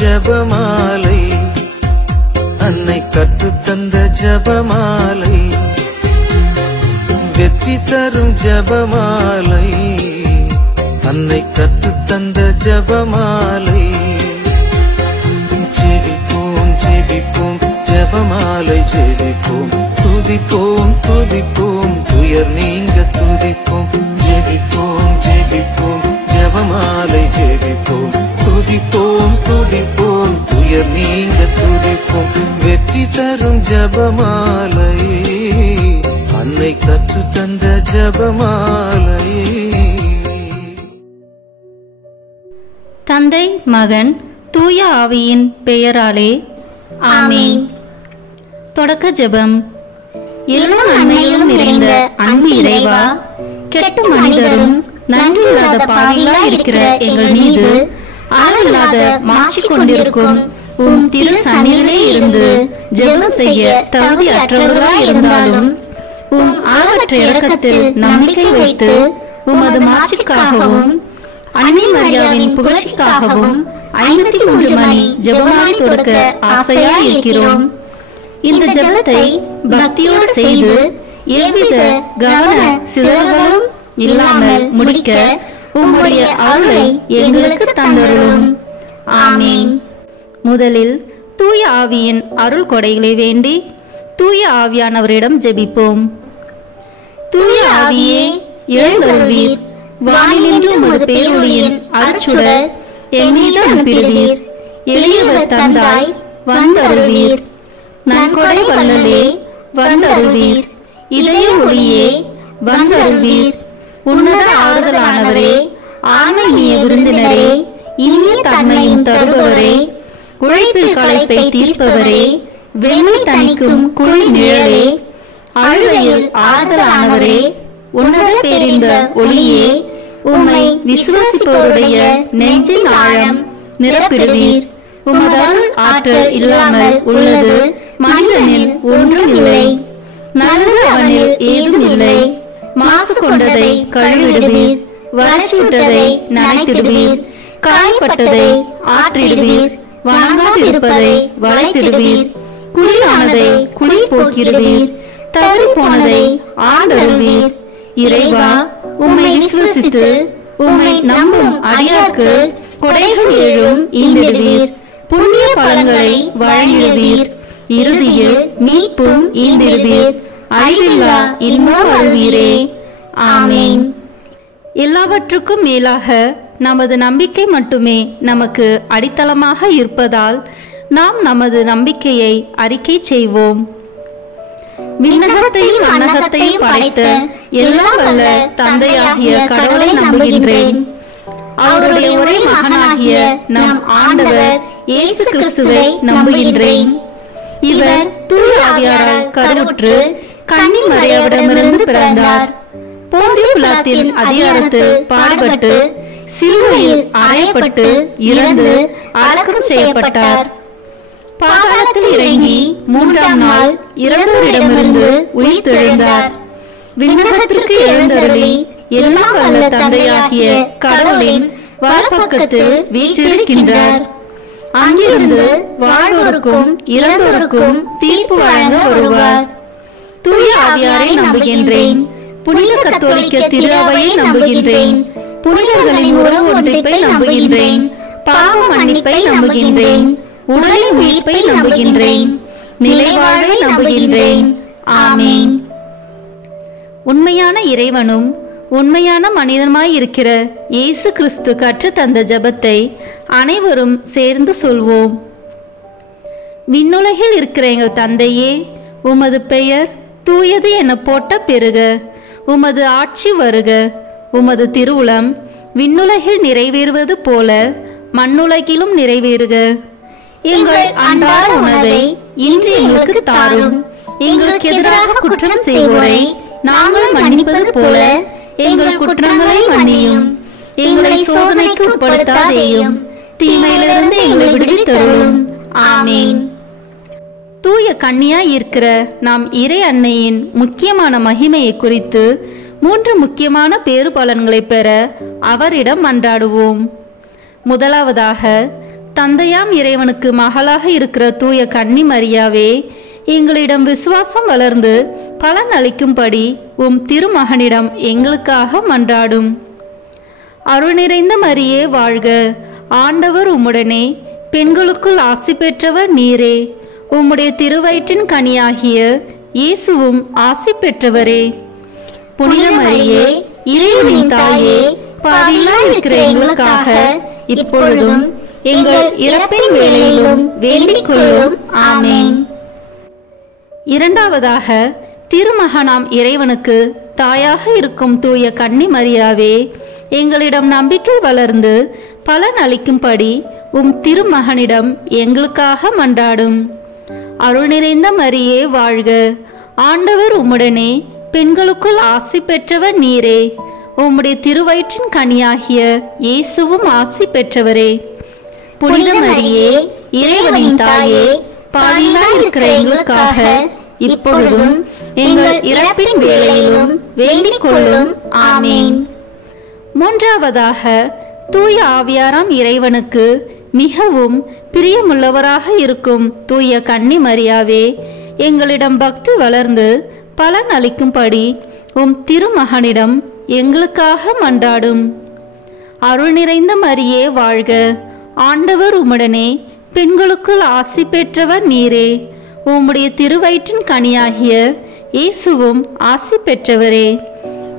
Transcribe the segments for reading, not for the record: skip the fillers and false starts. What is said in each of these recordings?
ஜபமாலை, அன்னை கற்றுத்தந்த ஜபமாலை, வெற்றி தரும் ஜபமாலை, அன்னை கற்றுத்தந்த ஜபமாலை. ஜெபிப்போம் ஜெபிப்போம் ஜபமாலை ஜெபிப்போம், துதிப்போம் துதிப்போம் துயர் நீங்க துதிப்போம். ஜெபிப்போம் ஜெபிப்போம் ஜபமாலை ஜெபிப்போம், துதிப்போம் துதிப்போம் துயர் நீங்க துதிப்போம். வெற்றி தரும் ஜபமாலை, அன்னை கற்று தந்த ஜபமாலை. தந்தை மகன் தூய ஆவியின் பெயராலே ஆமென். தொடக்க ஜெபம். எல்லா நன்மைகளும் நிறைந்த அன்பு இறைவா, கெட்ட மனிதரும் நன்றியில்லாத பாவிகளாய் இருக்கிற எங்கள் மீது அளவில்லாத மாட்சி கொண்டிருக்கும் உம் திரு சந்நிதியிலே இருந்து ஜெபம் செய்ய தகுதி அற்றவர்களாய் இருந்தாலும் உம் அளவற்ற இரக்கத்தில் நம்பிக்கை வைத்து உமது மாட்சிக்காகவும் அன்னை மரியாவின் புகழ்ச்சிக்காகவும் 53 மணி ஜெபமாலை தொடக்க ஆசையாய் இருக்கிறோம். இந்த ஜெபத்தை பக்தியோடு செய்து எவ்வித கவன சிதறல்களும் இல்லாமல் முடிக்க உம்முடைய அருளை எங்களுக்கு தந்தருளும். ஆமென். முதலில் தூய ஆவியின் அருள் கொடைகளை வேண்டி தூய ஆவியானவரிடம் ஜெபிப்போம். தூய ஆவியே எழுந்தருள்வீர், வானிலின்று உமது பேரொளியின் அருட்சுடர் எம்மீது அனுப்பிடுவீர். எளியவர் தந்தாய் வந்தருள்வீர், நன்கொடை வள்ளலே வந்தருள்வீர். இதய ஒளியே வந்தருள்வீர். உன்னத ஆறுதலானவரே, ஆன்மீக விருந்தினரே, இனிய தன்மையும் தருபவரே, உழைப்பில் களைப்பை தீர்ப்பவரே, வெண்மை தணிக்கும் குளிர் நிழலே, அழுகையில் ஆறுதலானவரே, உன்னத பேரின்ப ஒளியே, உம்மை விசுவாசிப்பவருடைய நெஞ்சின் ஆழம் நிரப்பிடுவீர். உமது அருள் ஆற்றல் இல்லாமல் உள்ளது மனிதனில் ஒன்றும் இல்லை, நல்லது அவனில் ஏதும் இல்லை. மாசு கொண்டதை கழுவிடுவீர், வறட்சிவிட்டதை நனைத்திடுவீர், காயப்பட்டதை ஆற்றிடுவீர், வணங்காதிருப்பதை வளைத்திடுவீர், குளிரானதை குளிர் போக்கிடுவீர், தவறி போனதை ஆண்டருள்வீர். இறைவா, உம்மை விசுவசித்து உம்மை நம்பும் அடியார்க்கு கொடைகள் ஏழும் ஈந்திடுவீர், புண்ணிய பலன்களை வழங்கிடுவீர், இறுதியில் மீட்பும் ஈந்திடுவீர், அழிவில்லா இன்பம் அருள்வீரே. ஆமென். எல்லாவற்றுக்கும் மேலாக நமது நம்பிக்கை மட்டுமே நமக்கு அடித்தளமாக இருப்பதால் நாம் நமது நம்பிக்கையை அறிக்கை செய்வோம். விண்ணகத்தையும் மண்ணகத்தையும் படைத்த எல்லாம் வல்ல தந்தையாகிய கடவுளை நம்புகின்றேன். அவருடைய ஒரே மகனாகிய நம் ஆண்டவர் இயேசு கிறிஸ்துவை நம்புகின்றேன். இவர் தூய ஆவியாரால் கருவுற்று கன்னி மரியாவிடமிருந்து பிறந்தார். போந்திய பிலாத்தின் அதிகாரத்தில் பாடுபட்டு சிலுவையில் அறையப்பட்டு இறந்து அடக்கம் செய்யப்பட்டார். பாதாளத்தில் இறங்கி 3ஆம் நாள் இறந்தோரிடமிருந்து உயிர்த்தெழுந்தார். விண்ணகத்திற்கு எழுந்தருளி எல்லாம் வல்ல தந்தையாகிய கடவுளின் வலப்பக்கத்தில் வீற்றிருக்கின்றார். அங்கிருந்து வாழ்வோருக்கும் இறந்தோருக்கும் தீர்ப்பு வழங்க வருவார். தூய ஆவியாரை நம்புகின்றேன். புனித கத்தோலிக்க திரு அவையை நம்புகின்றேன். புனிதர்களின் உறவு ஒன்றிப்பை நம்புகின்றேன். பாவ மன்னிப்பை நம்புகின்றேன். உடலின் உயிர்ப்பை நம்புகின்றேன். நிலைவாழ்வை நம்புகின்றேன். ஆமென். உண்மையான இறைவனும் உண்மையான மனிதனுமாய் இருக்கிற இயேசு கிறிஸ்து கற்று தந்த ஜெபத்தை அனைவரும் சேர்ந்து சொல்வோம். விண்ணுலகில் இருக்கிற எங்கள் தந்தையே, உமது பெயர் தூயது என போட்ட பெருக. உமது ஆட்சி வருக. உமது திருவுளம் விண்ணுலகில் நிறைவேறுவது போல மண்ணுலகிலும் நிறைவேறுக. எங்கள் அன்றாட உணவை இன்று எங்களுக்கு தாரும். எங்களுக்கு எதிராக குற்றம் செய்வோரை நாங்கள் மன்னிப்பது போல எங்கள் குற்றங்களை மன்னியும். எங்களை சோதனைக்கு உட்படுத்தாதேயும், தீமையிலிருந்து எங்களை விடுவித்தருளும். ஆமென். தூய கன்னியாய் இருக்கிற நாம் இறை அன்னையின் முக்கியமான மகிமையை குறித்து 3 முக்கியமான பேறு பலன்களை பெற அவரிடம் மன்றாடுவோம். முதலாவதாக, தந்தையாம் இறைவனுக்கு மகளாக இருக்கிற தூய கன்னி மரியாவே, எங்களிடம் விசுவாசம் வளர்ந்து பலன் அளிக்கும்படி உம் திருமகனிடம் எங்களுக்காக மன்றாடும். அருள் நிறைந்த மரியே வாழ்க, ஆண்டவர் உம்முடனே, பெண்களுக்குள் ஆசி பெற்றவர் நீரே. உம்முடைய திருவயிற்றின் கனியாகிய இயேசுவும் ஆசி பெற்றவரே. புனித மரியே, இறைவனின் தாயே, பாவிகளாய் இருக்கிற எங்களுக்காக இப்பொழுதும் எங்கள் இறப்பின் வேளையிலும் வேண்டிக் கொள்ளும். ஆமென். இரண்டாவதாக, திருமகனாம் இறைவனுக்கு தாயாக இருக்கும் தூய கன்னி மரியாவே, எங்களிடம் நம்பிக்கை வளர்ந்து பலன் அளிக்கும்படி உம் திருமகனிடம் எங்களுக்காக மன்றாடும். அருள் நிறைந்த மரியே வாழ்க, ஆண்டவர் உம்முடனே, பெண்களுக்குள் ஆசி பெற்றவர் நீரே. உம்முடைய திருவயிற்றின் கனியாகிய இயேசுவும் ஆசி பெற்றவரே. புனித மரியே, இறைவனின் தாயே, பாவிகளாய் இருக்கிற எங்களுக்காக இப்பொழுதும் எங்கள் இறப்பின் வேளையிலும் வேண்டிக் கொள்ளும். ஆமென். மூன்றாவதாக, தூய ஆவியாராம் இறைவனுக்கு மிகவும் பிரியமுள்ளவராக இருக்கும் தூய கன்னி மரியாவே, எங்களிடம் பக்தி வளர்ந்து பலன் அளிக்கும்படி உம் திருமகனிடம் எங்களுக்காக மன்றாடும். அருள் நிறைந்த மரியே வாழ்க, ஆண்டவர் உம்முடனே, பெண்களுக்குள் ஆசி பெற்றவர் நீரே. உம்முடைய திருவயிற்றின் கனியாகிய இயேசுவும் ஆசி பெற்றவரே.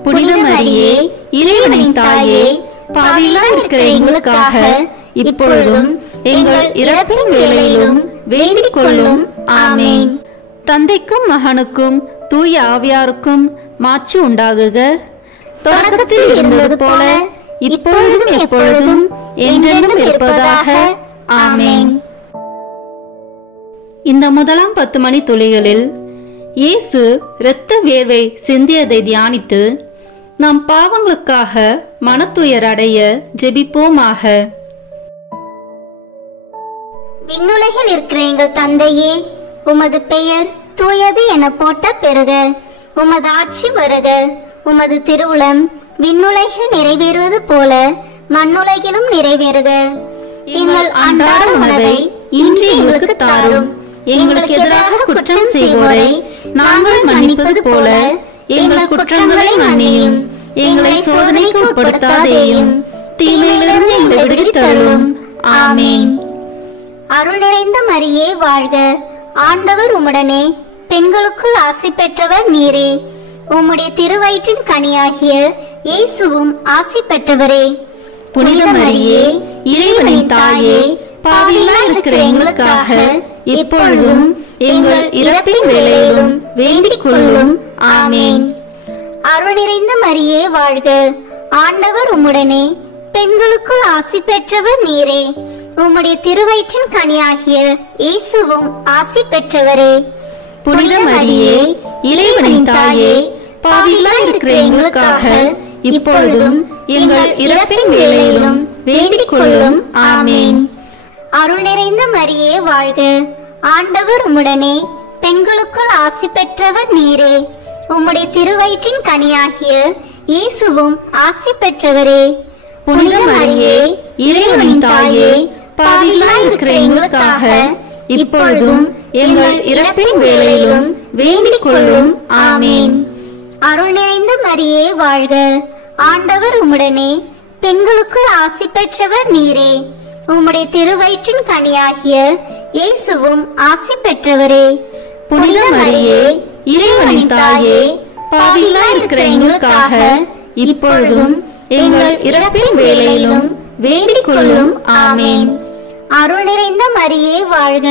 புனித மரியே, இறைவனின் தாயே, பாவிகளாய் இருக்கிற எங்களுக்காக இப்பொழுதும் எங்கள் இறப்பின் வேளையிலும் வேண்டிக் கொள்ளும். ஆமென். தந்தைக்கும் மகனுக்கும் தூய ஆவியாருக்கும் மாட்சி உண்டாகுக. தொடக்கத்தில் இருந்தது போல இப்பொழுதும் எப்பொழுதும் என்றென்றும் இருப்பதாக. ஆமென். இந்த முதலாம் 10 மணி துளிகளில் இயேசு இரத்த வேர்வை சிந்தியதை தியானித்து நம் பாவங்களுக்காக மனத்துயர் அடைய ஜெபிப்போமாக. விண்ணுலகில் இருக்கிற எங்கள் தந்தையே, உமது பெயர் தூயது என போட்ட பெறுக. உமது ஆட்சி வருக. உமது திருவுளம் விண்ணுலகில் நிறைவேறுவது போல மண்ணுலகிலும் நிறைவேறுக. எங்கள் அன்றாட உணவை இன்று எங்களுக்கு தாரும். எங்களுக்கு எதிராக குற்றம் செய்வோரை நாங்கள் மன்னிப்பது போல எங்கள் குற்றங்களை மன்னியும். எங்களை சோதனைக்கு உட்படுத்தாதேயும், தீமையிலிருந்து எங்களை விடுவித்தருளும். ஆமென். அருள் நிறைந்த மரியே வாழ்க, ஆண்டவர் உம்முடனே, பெண்களுக்குள் ஆசி பெற்றவர் நீரே. உம்முடைய திருவயிற்றின் கனியாகிய இயேசுவும் ஆசி பெற்றவரே. புனித மரியே, இறைவனின் தாயே, பாவிகளாய் இருக்கிற எங்களுக்காக இப்பொழுதும் எங்கள் இறப்பின் வேளையிலும் வேண்டிக் கொள்ளும். ஆமென். அருள் நிறைந்த மரியே வாழ்க, ஆண்டவர் உம்முடனே, பெண்களுக்குள் ஆசி பெற்றவர் நீரே. உம்முடைய திருவயிற்றின் கனியாகிய இயேசுவும் ஆசி பெற்றவரே. புனித மரியே, இறைவனின் தாயே, பாவிகளாய் இருக்கிற எங்களுக்காக இப்பொழுதும் எங்கள் இறப்பின் வேளையிலும் வேண்டிக் கொள்ளும். ஆமென். அருள் நிறைந்த மரியே வாழ்க, ஆண்டவர் உம்முடனே, பெண்களுக்குள் ஆசி பெற்றவர் நீரே. உம்முடைய திருவயிற்றின் கனியாகிய இயேசுவும் ஆசி பெற்றவரே. புனித மரியே, இறைவனின் தாயே, பாவிகளாய் இருக்கிற எங்களுக்காக இப்பொழுதும் எங்கள் இறப்பின் வேளையிலும் வேண்டிக் கொள்ளும். ஆமென். அருள் நிறைந்த மரியே வாழ்க, ஆண்டவர் உம்முடனே, பெண்களுக்குள் ஆசி பெற்றவர் நீரே. உம்முடைய திருவயிற்றின் கனியாகிய இயேசுவும் ஆசி பெற்றவரே. புனித மரியே, இறைவனின் தாயே, பாவிகளாய் இருக்கிற எங்களுக்காக இப்பொழுதும் எங்கள் இறப்பின் வேளையிலும் வேண்டிக் கொள்ளும். ஆமென். அருள் நிறைந்த மரியே வாழ்க,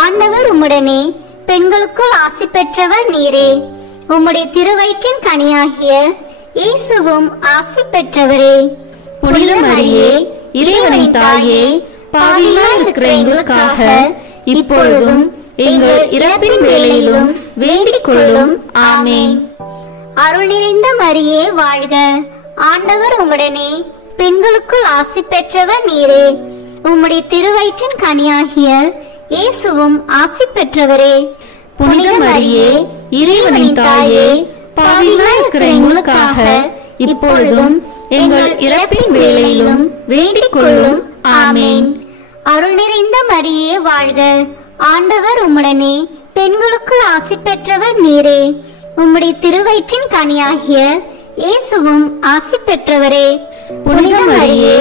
ஆண்டவர் உம்முடனே, பெண்களுக்குள் ஆசி பெற்றவர் நீரே. உம்முடைய திருவயிற்றின் கனியாகிய இயேசுவும் ஆசி பெற்றவரே. புனித மரியே, இறைவனின் தாயே, பாவிகளாய் இருக்கிற எங்களுக்காக இப்பொழுதும் எங்கள் இறப்பின் வேளையிலும் வேண்டிக் கொள்ளும். ஆமென். அருள் நிறைந்த மரியே வாழ்க, ஆண்டவர் உம்முடனே, பெண்களுக்குள் ஆசி பெற்றவர் நீரே. உம்முடைய திருவயிற்றின் கனியாகிய இயேசுவும் ஆசி பெற்றவரே. புனித மரியே, இறைவனின் தாயே, பாவிகளாய் இருக்கிற எங்களுக்காக இப்பொழுதும் எங்கள் இறப்பின் வேளையிலும் வேண்டிக் கொள்ளும். ஆமென். அருள் நிறைந்த மரியே வாழ்க, ஆண்டவர் உம்முடனே, பெண்களுக்குள் ஆசி பெற்றவர் நீரே. உம்முடைய திருவயிற்றின் கனியாகிய இயேசுவும் ஆசி பெற்றவரே. புனித மரியே,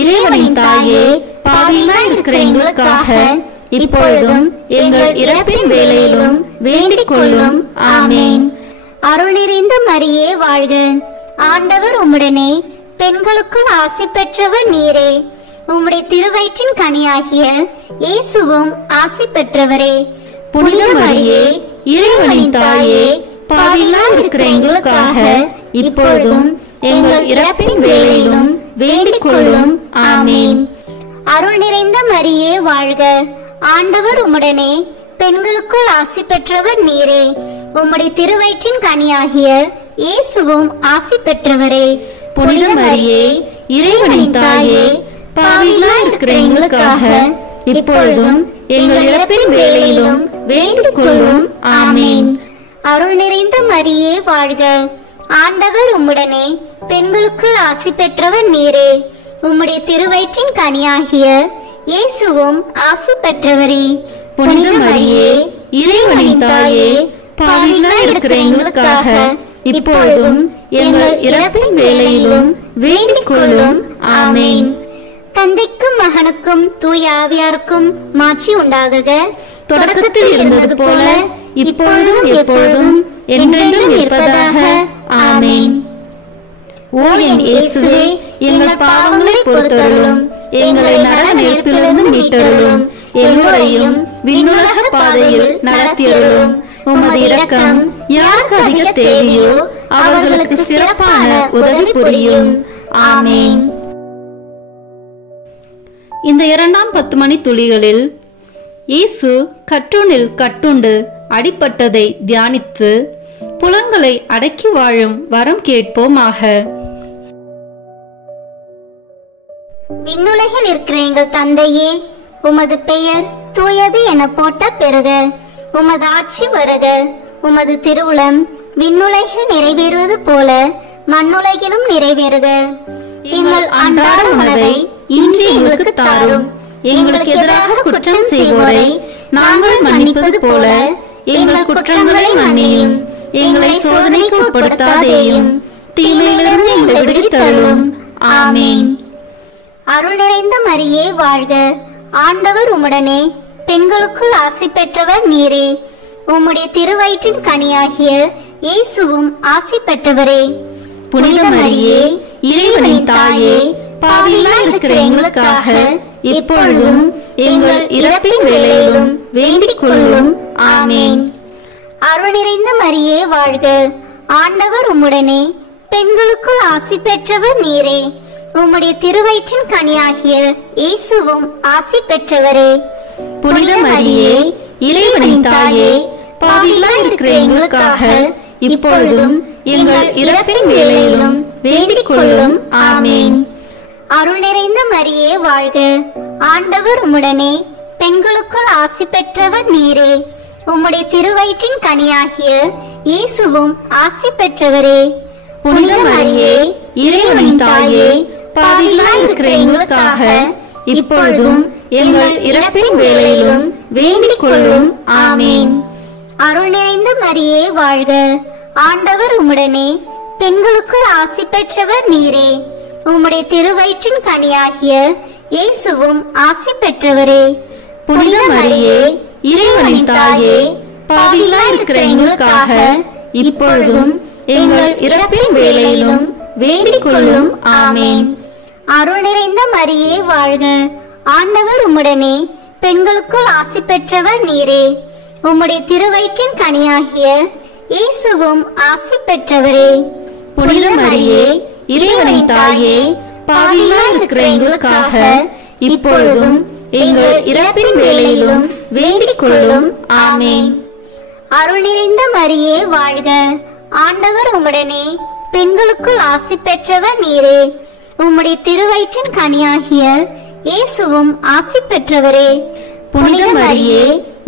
இறைவனின் தாயே, பாவிகளாய் இருக்கிற எங்களுக்காக இப்பொழுதும் எங்கள் இறப்பின் வேளையிலும் வேண்டிக் கொள்ளும். ஆமேன். அருள் நிறைந்த மரியே வாழ்க, ஆண்டவர் உம்முடனே, பெண்களுக்குள் ஆசி பெற்றவர் நீரே. உம்முடைய திருவயிற்றின் கனியாகிய இயேசுவும் ஆசி பெற்றவரே. புனித மரியே, இறைவனின் தாயே, பாவிகளாய் இருக்கிற எங்களுக்காக இப்பொழுதும் எங்கள் இறப்பின் வேளையிலும் வேண்டிக் கொள்ளும். ஆமேன். அருள் நிறைந்த மரியே வாழ்க, ஆண்டவர் உம்முடனே, பெண்களுக்குள் ஆசி பெற்றவர் நீரே. உம்முடைய திருவயிற்றின் கனியாகிய இயேசுவும் ஆசி பெற்றவரே. புனித மரியே, இறைவனின் தாயே, பாவிகளாய் இருக்கிற எங்களுக்காக இப்பொழுதும் எங்கள் இறப்பின் வேளையிலும் வேண்டிக் கொள்ளும். ஆமேன். அருள் நிறைந்த மரியே வாழ்க, ஆண்டவர் உம்முடனே, பெண்களுக்குள் ஆசி பெற்றவர் நீரே. உம்முடைய திருவயிற்றின் கனியாகிய இயேசுவும் ஆசி பெற்றவரே. புனித மரியே, இறைவனின் தாயே, பாவிகளாய் இருக்கிற எங்களுக்காக இப்பொழுதும் எங்கள் இறப்பின் வேளையிலும் வேண்டிக் கொள்ளும். ஆமேன். தந்தைக்கும் மகனுக்கும் தூய ஆவியாருக்கும் மாட்சி உண்டாகுக. தொடக்கத்தில் இருந்தது போல இப்பொழுதும் எப்பொழுதும் என்றென்றும் இருப்பதாக. ஆமேன். ஓ என் இயேசுவே, எங்கள் பாவங்களை பொறுத்தருளும், எங்களை நரக நெருப்பிலிருந்து மீட்டருளும், எல்லோரையும் விண்ணுலக பாதையில் நடத்தியருளும். உமது இரக்கம் யாருக்கு அதிக தேவையோ அவர்களுக்கு சிறப்பான உதவி புரியும். ஆமேன். இந்த 2ஆம் 10 மணி துளிகளில் இயேசு கற்றூனில் கட்டுண்டு அடிபட்டதை தியானித்து புலன்களை அடக்கி வாழும் வரம் கேட்போமாக. விண்ணுலகில் இருக்கிற எங்கள் தந்தையே, உமது பெயர் தூயது என போட்ட பெறுக. உமது ஆட்சி வருக. உமது திருவுளம் விண்ணுலகில் நிறைவேறுவது போல மண்ணுலகிலும் நிறைவேறுக. எங்கள் அன்றாட உணவை இன்று எங்களுக்கு தாரும். எங்களுக்கு எதிராக குற்றம் செய்வோரை நாங்கள் மன்னிப்பது போல எங்கள் குற்றங்களை மன்னியும். எங்களை சோதனைக்கு உட்படுத்தாதேயும், தீமையிலிருந்து எங்களை விடுவித்தருளும். ஆமேன். அருள் நிறைந்த மரியே வாழ்க, ஆண்டவர் உம்முடனே, பெண்களுக்குள் ஆசி பெற்றவர் நீரே. உம்முடைய திருவயிற்றின் கனியாகிய இயேசுவும் ஆசி பெற்றவரே. புனித மரியே, இறைவனின் தாயே, பாவிகளாய் இருக்கிற எங்களுக்காக இப்பொழுதும் எங்கள் இறப்பின் வேளையிலும் வேண்டிக் கொள்ளும். ஆமேன். அருள் நிறைந்த மரியே வாழ்க, ஆண்டவர் உம்முடனே, பெண்களுக்குள் ஆசி பெற்றவர் நீரே. உம்முடைய திருவயிற்றின் கனியாகிய இயேசுவும் ஆசி பெற்றவரே. புனித மரியே, இறைவனின் தாயே, பாவிகளாய் இருக்கிற எங்களுக்காக இப்பொழுதும் எங்கள் இறப்பின் வேளையிலும் வேண்டிக் கொள்ளும். ஆமேன். அருள் நிறைந்த மரியே வாழ்க, ஆண்டவர் உம்முடனே, பெண்களுக்குள் ஆசி பெற்றவர் நீரே. உம்முடைய திருவயிற்றின் கனியாகிய இயேசுவும் ஆசி பெற்றவரே. புனித மரியே, இறைவனின் தாயே, பாவிகளாய் இருக்கிற எங்களுக்காக இப்பொழுதும் எங்கள் இறப்பின் வேளையிலும் வேண்டிக் கொள்ளும். ஆமேன். அருள் நிறைந்த மரியே வாழ்க, ஆண்டவர் உம்முடனே, பெண்களுக்குள் ஆசி பெற்றவர் நீரே. உம்முடைய திருவயிற்றின் கனியாகிய இயேசுவும் ஆசி பெற்றவரே. புனித மரியே, இறைவனின் தாயே, பாவிகளாய் இருக்கிற எங்களுக்காக இப்பொழுதும் எங்கள் இறப்பின் வேளையிலும் வேண்டிக் கொள்ளும். ஆமேன். அருள் நிறைந்த மரியே வாழ்க, ஆண்டவர் உம்முடனே, பெண்களுக்குள் ஆசி பெற்றவர் நீரே. உம்முடைய திருவயிற்றின் கனியாகிய இயேசுவும் ஆசி பெற்றவரே. புனித மரியே, இறைவனின் தாயே, பாவிகளாய் இருக்கிற எங்களுக்காக இப்பொழுதும் எங்கள் இறப்பின் வேளையிலும் வேண்டிக் கொள்ளும். ஆமேன். அருள் நிறைந்த மரியே வாழ்க, ஆண்டவர் உம்முடனே, பெண்களுக்குள் ஆசி பெற்றவர் நீரே. உம்முடைய திருவயிற்றின் கனியாகிய இயேசுவும் ஆசி பெற்றவரே. புனித மரியே,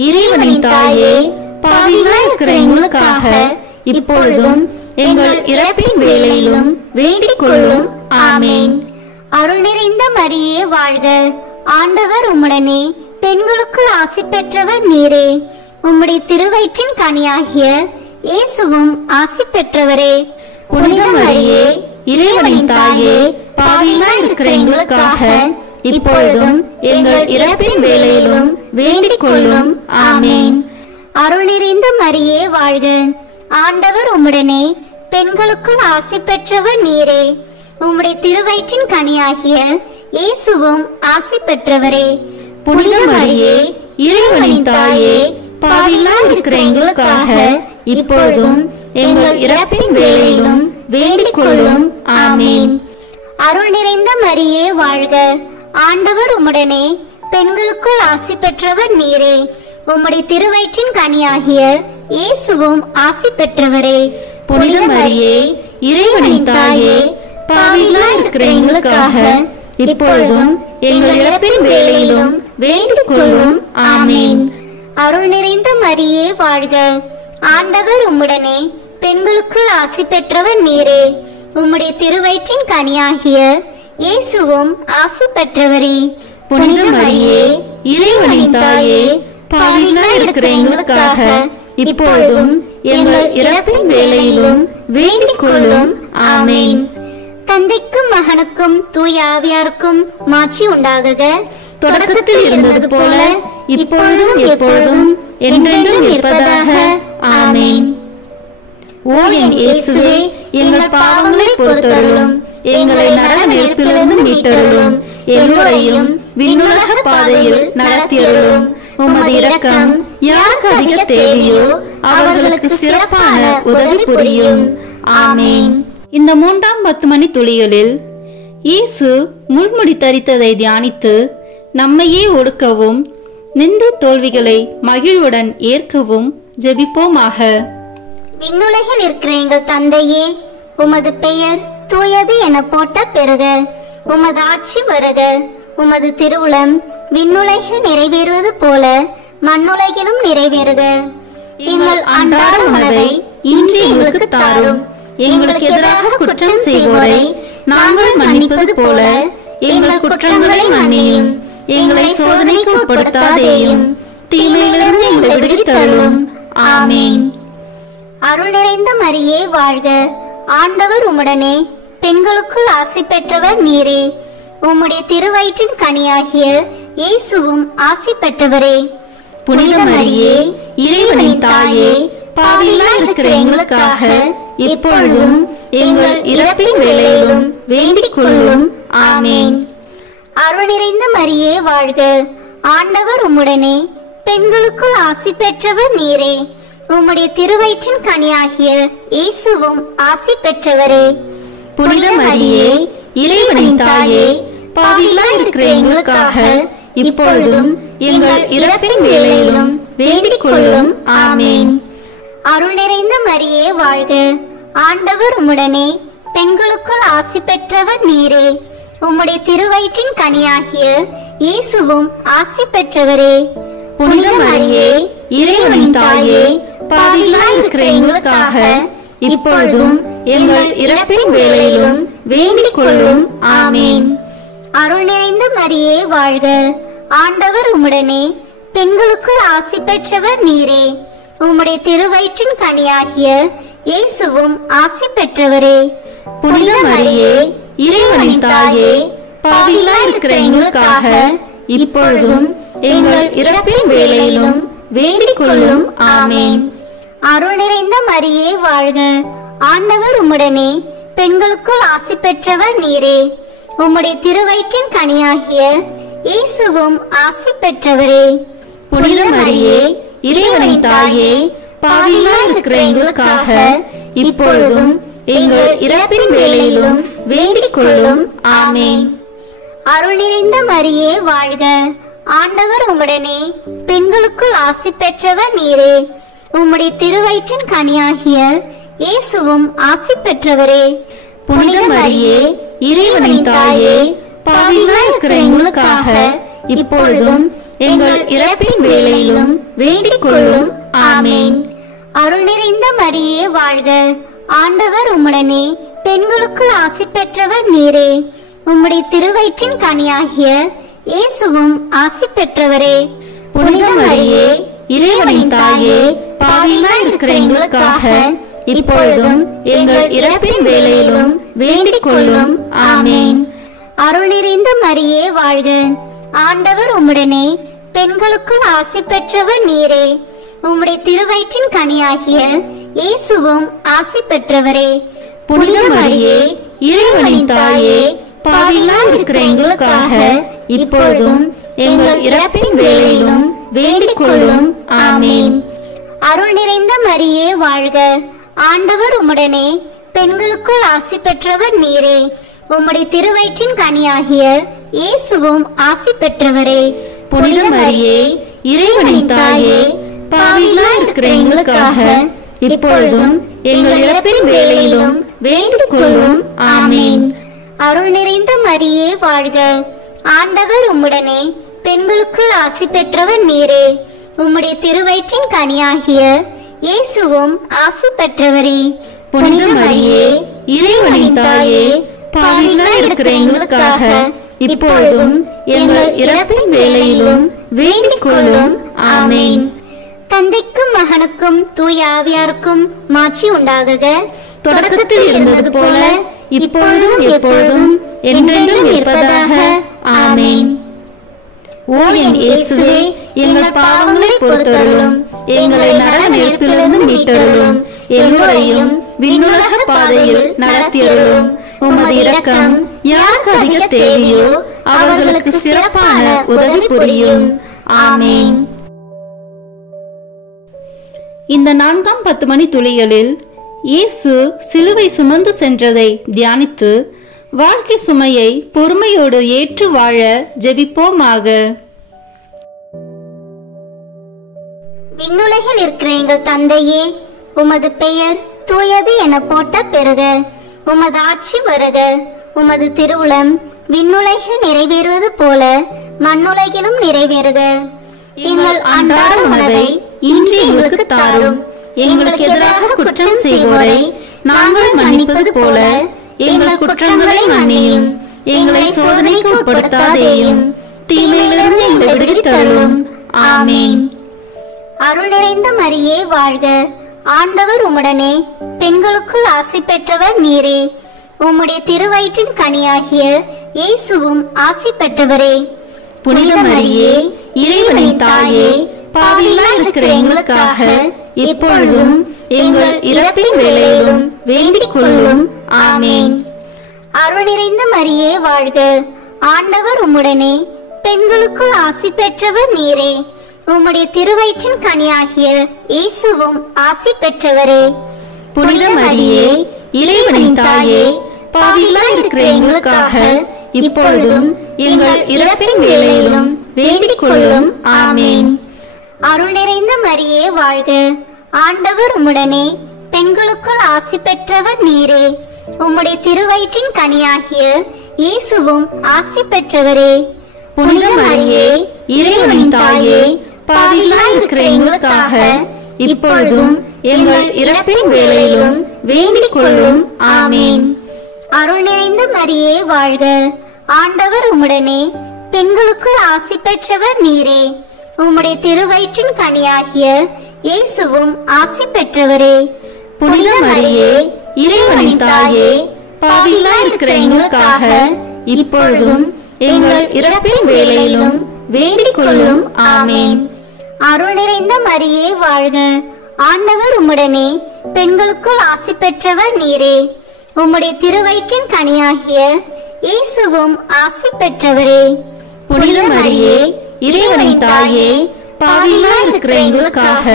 இறைவனின் தாயே, பாவிகளாய் இருக்கிற எங்களுக்காக இப்பொழுதும் எங்கள் இறப்பின் வேளையிலும் வேண்டிக் கொள்ளும். ஆமேன். அருள் நிறைந்த மரியே வாழ்க, ஆண்டவர் உம்முடனே பெண்களுக்குள் ஆசி பெற்றவர் நீரே. உம்முடைய திருவயிற்றின் கனியாகிய இயேசுவும் ஆசி பெற்றவரே. புனித மரியே, இறைவனின் தாயே, பாவிகளாய் இருக்கிற எங்களுக்காக இப்பொழுதும் எங்கள் இறப்பின் வேளையிலும் வேண்டிக் கொள்ளும். ஆமேன். அருள் நிறைந்த மரியே வாழ்க. ஆண்டவர் உம்முடனே பெண்களுக்குள் ஆசி பெற்றவர் நீரே. உம்முடைய திருவயிற்றின் கனியாகிய இயேசுவும் ஆசி பெற்றவரே. புனித மரியே, இறைவனின் தாயே, பாவிகளாய் இருக்கிற எங்களுக்காக இப்பொழுதும் எங்கள் இறப்பின் வேளையிலும் வேண்டிக் கொள்ளும். ஆமேன். அருள் நிறைந்த மரியே வாழ்க. ஆண்டவர் உம்முடனே பெண்களுக்குள் ஆசி பெற்றவர் நீரே. உம்முடைய திருவயிற்றின் கனியாகிய இயேசுவும் ஆசி பெற்றவரே. புனித மரியே, இறைவனின் தாயே, பாவிகளாய் இருக்கிற எங்களுக்காக இப்பொழுதும் எங்கள் இறப்பின் வேளையிலும் வேண்டிக் கொள்ளும். ஆமேன். அருள் நிறைந்த மரியே வாழ்க. ஆண்டவர் உம்முடனே பெண்களுக்குள் ஆசி பெற்றவர் நீரே. உம்முடைய திருவயிற்றின் கனியாகிய இயேசுவும் ஆசி பெற்றவரே. புனித மரியே, இறைவனின் தாயே, பாவிகளாய் இருக்கிற எங்களுக்காக இப்பொழுதும் எங்கள் இறப்பின் வேளையிலும் வேண்டிக் கொள்ளும். ஆமேன். தந்தைக்கும் மகனுக்கும் தூய ஆவியாருக்கும் மாட்சி உண்டாகுக. தொடக்கத்தில் இருந்தது போல இப்பொழுதும் எப்பொழுதும் என்றென்றும் இருப்பதாக. ஆமேன். ஓ என் இயேசுவே, எங்கள் பாவங்களை பொறுத்தருளும், எங்களை நரக நெருப்பிலிருந்து மீட்டருளும், எல்லோரையும் விண்ணுலக பாதையில் நடத்தியருளும். உமது இரக்கம் யாருக்கு அதிக தேவையோ அவர்களுக்கு சிறப்பான உதவி புரியும். ஆமேன். இந்த 3ஆம் 10 மணி துளிகளில் இயேசு முள்முடி தரித்ததை தியானித்து நம்மையே ஒடுக்கவும் நின்ற தோல்விகளை மகிழ்வுடன் ஏற்கவும் ஜெபிப்போமாக. விண்ணுலகில் இருக்கிற எங்கள் தந்தையே, உமது பெயர் தூயது என போட்ட பெறுக. உமது ஆட்சி வருக. உமது திருவுளம் விண்ணுலகில் நிறைவேறுவது போல மண்ணுலகிலும் நிறைவேறுக. எங்கள் அன்றாட உணவை இன்று எங்களுக்கு தாரும். எங்களுக்கு எதிராக குற்றம் செய்வோரை நாங்கள் மன்னிப்பது போல எங்கள் குற்றங்களை மன்னியும். எங்களை சோதனைக்கு உட்படுத்தாதேயும், தீமையிலிருந்து எங்களை விடுவித்தருளும். ஆமேன். அருள் நிறைந்த மரியே வாழ்க. ஆண்டவர் உம்முடனே பெண்களுக்குள் ஆசி பெற்றவர் நீரே. உம்முடைய திருவயிற்றின் கனியாகிய இயேசுவும் ஆசி பெற்றவரே. புனித மரியே, இறைவனின் தாயே, பாவிகளாய் இருக்கிற எங்களுக்காக இப்பொழுதும் எங்கள் இறப்பின் வேளையிலும் வேண்டிக் கொள்ளும். ஆமேன். அருள் நிறைந்த மரியே வாழ்க. ஆண்டவர் உம்முடனே பெண்களுக்குள் ஆசி பெற்றவர் நீரே. உம்முடைய திருவயிற்றின் கனியாகிய இயேசுவும் ஆசி பெற்றவரே. புனித மரியே, இறைவனின் தாயே, பாவிகளாய் இருக்கிற எங்களுக்காக இப்பொழுதும் எங்கள் இறப்பின் வேளையிலும் வேண்டிக் கொள்ளும். ஆமேன். அருள் நிறைந்த மரியே வாழ்க. ஆண்டவர் உம்முடனே பெண்களுக்குள் ஆசி பெற்றவர் நீரே. உம்முடைய திருவயிற்றின் கனியாகிய இயேசுவும் ஆசி பெற்றவரே. புனித மரியே, இறைவனின் தாயே, பாவிகளாய் இருக்கிற எங்களுக்காக இப்பொழுதும் எங்கள் இறப்பின் வேளையிலும் வேண்டிக் கொள்ளும். ஆமேன். அருள் நிறைந்த மரியே வாழ்க. ஆண்டவர் உம்முடனே பெண்களுக்குள் ஆசி பெற்றவர் நீரே. உம்முடைய திருவயிற்றின் கனியாகிய இயேசுவும் ஆசி பெற்றவரே. புனித மரியே, இறைவனின் தாயே, பாவிகளாய் இருக்கிற எங்களுக்காக இப்பொழுதும் எங்கள் இறப்பின் வேளையிலும் வேண்டிக் கொள்ளும். ஆமேன். அருள் நிறைந்த மரியே வாழ்க. ஆண்டவர் உம்முடனே பெண்களுக்குள் ஆசி பெற்றவர் நீரே. உம்முடைய திருவயிற்றின் கனியாகிய இயேசுவும் ஆசி பெற்றவரே. புனித மரியே, இறைவனின் தாயே, பாவிகளாய் இருக்கிற எங்களுக்காக இப்பொழுதும் எங்கள் இறப்பின் வேளையிலும் வேண்டிக் கொள்ளும். ஆமேன். அருள் நிறைந்த மரியே வாழ்க. ஆண்டவர் உம்முடனே பெண்களுக்குள் ஆசி பெற்றவர் நீரே. உம்முடைய திருவயிற்றின் கனியாகிய இயேசுவும் ஆசி பெற்றவரே. புனித மரியே, இறைவனின் தாயே, பாவிகளாய் இருக்கிற எங்களுக்காக இப்பொழுதும் எங்கள் இறப்பின் வேளையிலும் வேண்டிக் கொள்ளும். ஆமேன். அருள் நிறைந்த மரியே வாழ்க. ஆண்டவர் உம்முடனே பெண்களுக்குள் ஆசி பெற்றவர் நீரே. உம்முடைய திருவயிற்றின் கனியாகிய இயேசுவும் ஆசி பெற்றவரே. புனித மரியே, இறைவனின் தாயே, பாவிகளாய் இருக்கிற எங்களுக்காக இப்பொழுதும் எங்கள் இறப்பின் வேளையிலும் வேண்டிக் கொள்ளும். ஆமேன். அருள் நிறைந்த மரியே வாழ்க. ஆண்டவர் உம்முடனே, பெண்களுக்குள் ஆசி பெற்றவர் நீரே. உம்முடைய திருவயிற்றின் கனியாகிய இயேசுவும் ஆசி பெற்றவரே. புனித மரியே, இறைவனின் தாயே, பாவிகளாய் இருக்கிற எங்களுக்காக இப்பொழுதும் எங்கள் இறப்பின் வேளையிலும் வேண்டிக் கொள்ளும். ஆமேன். அருள் நிறைந்த மரியே வாழ்க. ஆண்டவர் உம்முடனே, பெண்களுக்குள் ஆசி பெற்றவர் நீரே. உம்முடைய திருவயிற்றின் கனியாகிய இயேசுவும் ஆசி பெற்றவரே. புனித மரியே, இறைவனின் தாயே, பாவிகளாய் இருக்கிற எங்களுக்காக இப்பொழுதும் எங்கள் இறப்பின் வேளையிலும் வேண்டிக் கொள்ளும். ஆமேன். அருள் நிறைந்த மரியே வாழ்க. ஆண்டவர் உம்முடனே, பெண்களுக்குள் ஆசி பெற்றவர் நீரே. உம்முடைய திருவயிற்றின் கனியாகிய இயேசுவும் ஆசி பெற்றவரே. புனித மரியே, இறைவனின் தாயே, பாவிகளாய் இருக்கிற எங்களுக்காக இப்பொழுதும் எங்கள் இறப்பின் வேளையிலும் வேண்டிக் கொள்ளும். ஆமேன். தந்தைக்கும் மகனுக்கும் தூய ஆவியாருக்கும் மாட்சி உண்டாகுக. தொடக்கத்தில் இருந்தது போல இப்பொழுதும் எப்பொழுதும் என்றென்றும் இருப்பதாக. ஆமேன். ஓ என் இயேசுவே, எங்கள் பாவங்களை பொறுத்தருளும், எங்களை நரக நெருப்பிலிருந்து மீட்டருளும், எல்லோரையும் விண்ணுலக பாதையில் நடத்தியருளும். உமது இரக்கம் யாருக்கு அதிக தேவையோ அவர்களுக்கு சிறப்பான உதவி புரியும். ஆமேன். இந்த 4ஆம் 10 மணி துளிகளில் இயேசு சிலுவை சுமந்து சென்றதை தியானித்து வாழ்க்கை சுமையை பொறுமையோடு ஏற்று வாழ ஜெபிப்போமாக. விண்ணுலகில் இருக்கிற எங்கள் தந்தையே, உமது பெயர் தூயது என போட்ட பெறுக. உமது ஆட்சி வருக. உமது திருவுளம் விண்ணுலகில் நிறைவேறுவது போல மண்ணுலகிலும் நிறைவேறுக. எங்கள் அன்றாட உணவை இன்று எங்களுக்கு தாரும். எங்களுக்கு எதிராக குற்றம் செய்வோரை நாங்கள் மன்னிப்பது போல எங்கள் குற்றங்களை மன்னியும். எங்களை சோதனைக்கு உட்படுத்தாதேயும், தீமையிலிருந்து எங்களை விடுவித்தருளும். ஆமேன். அருள் நிறைந்த மரியே வாழ்க. ஆண்டவர் உம்முடனே, பெண்களுக்குள் ஆசி பெற்றவர் நீரே. உம்முடைய திருவயிற்றின் கனியாகிய இயேசுவும் ஆசி பெற்றவரே. புனித மரியே, இறைவனின் தாயே, பாவிகளாய் இருக்கிற எங்களுக்காக இப்பொழுதும் எங்கள் இறப்பின் வேளையிலும் வேண்டிக் கொள்ளும். ஆமேன். அருள் நிறைந்த மரியே வாழ்க. ஆண்டவர் உம்முடனே, பெண்களுக்குள் ஆசி பெற்றவர் நீரே. உம்முடைய திருவயிற்றின் கனியாகிய இயேசுவும் ஆசி பெற்றவரே. புனித மரியே, இறைவனின் தாயே, பாவிகளாய் இருக்கிற எங்களுக்காக இப்பொழுதும் எங்கள் இறப்பின் வேளையிலும் வேண்டிக் கொள்ளும். ஆமேன். அருள் நிறைந்த மரியே வாழ்க. ஆண்டவர் உம்முடனே, பெண்களுக்குள் ஆசி பெற்றவர் நீரே. உம்முடைய திருவயிற்றின் கனியாகிய இயேசுவும் ஆசி பெற்றவரே. புனித மரியே, இறைவனின் தாயே, பாவிகளாய் இருக்கிற எங்களுக்காக இப்பொழுதும் எங்கள் இறப்பின் வேளையிலும் வேண்டிக் கொள்ளும். ஆமேன். அருள் நிறைந்த மரியே வாழ்க. ஆண்டவர் உம்முடனே, பெண்களுக்குள் ஆசி பெற்றவர் நீரே. உம்முடைய திருவயிற்றின் கனியாகிய இயேசுவும் ஆசி பெற்றவரே. புனித மரியே, இறைவனின் தாயே, பாவிகளாய் இருக்கிற எங்களுக்காக இப்பொழுதும் எங்கள் இறப்பின் வேளையிலும் வேண்டிக் கொள்ளும். ஆமேன். அருள் நிறைந்த மரியே வாழ்க. ஆண்டவர் உம்முடனே, பெண்களுக்குள் ஆசி பெற்றவர் நீரே. உம்முடைய திருவயிற்றின் கனியாகிய இயேசுவும் ஆசி பெற்றவரே. புனித மரியே, இறைவனின் தாயே, பாவிகளாய் இருக்கிற எங்களுக்காக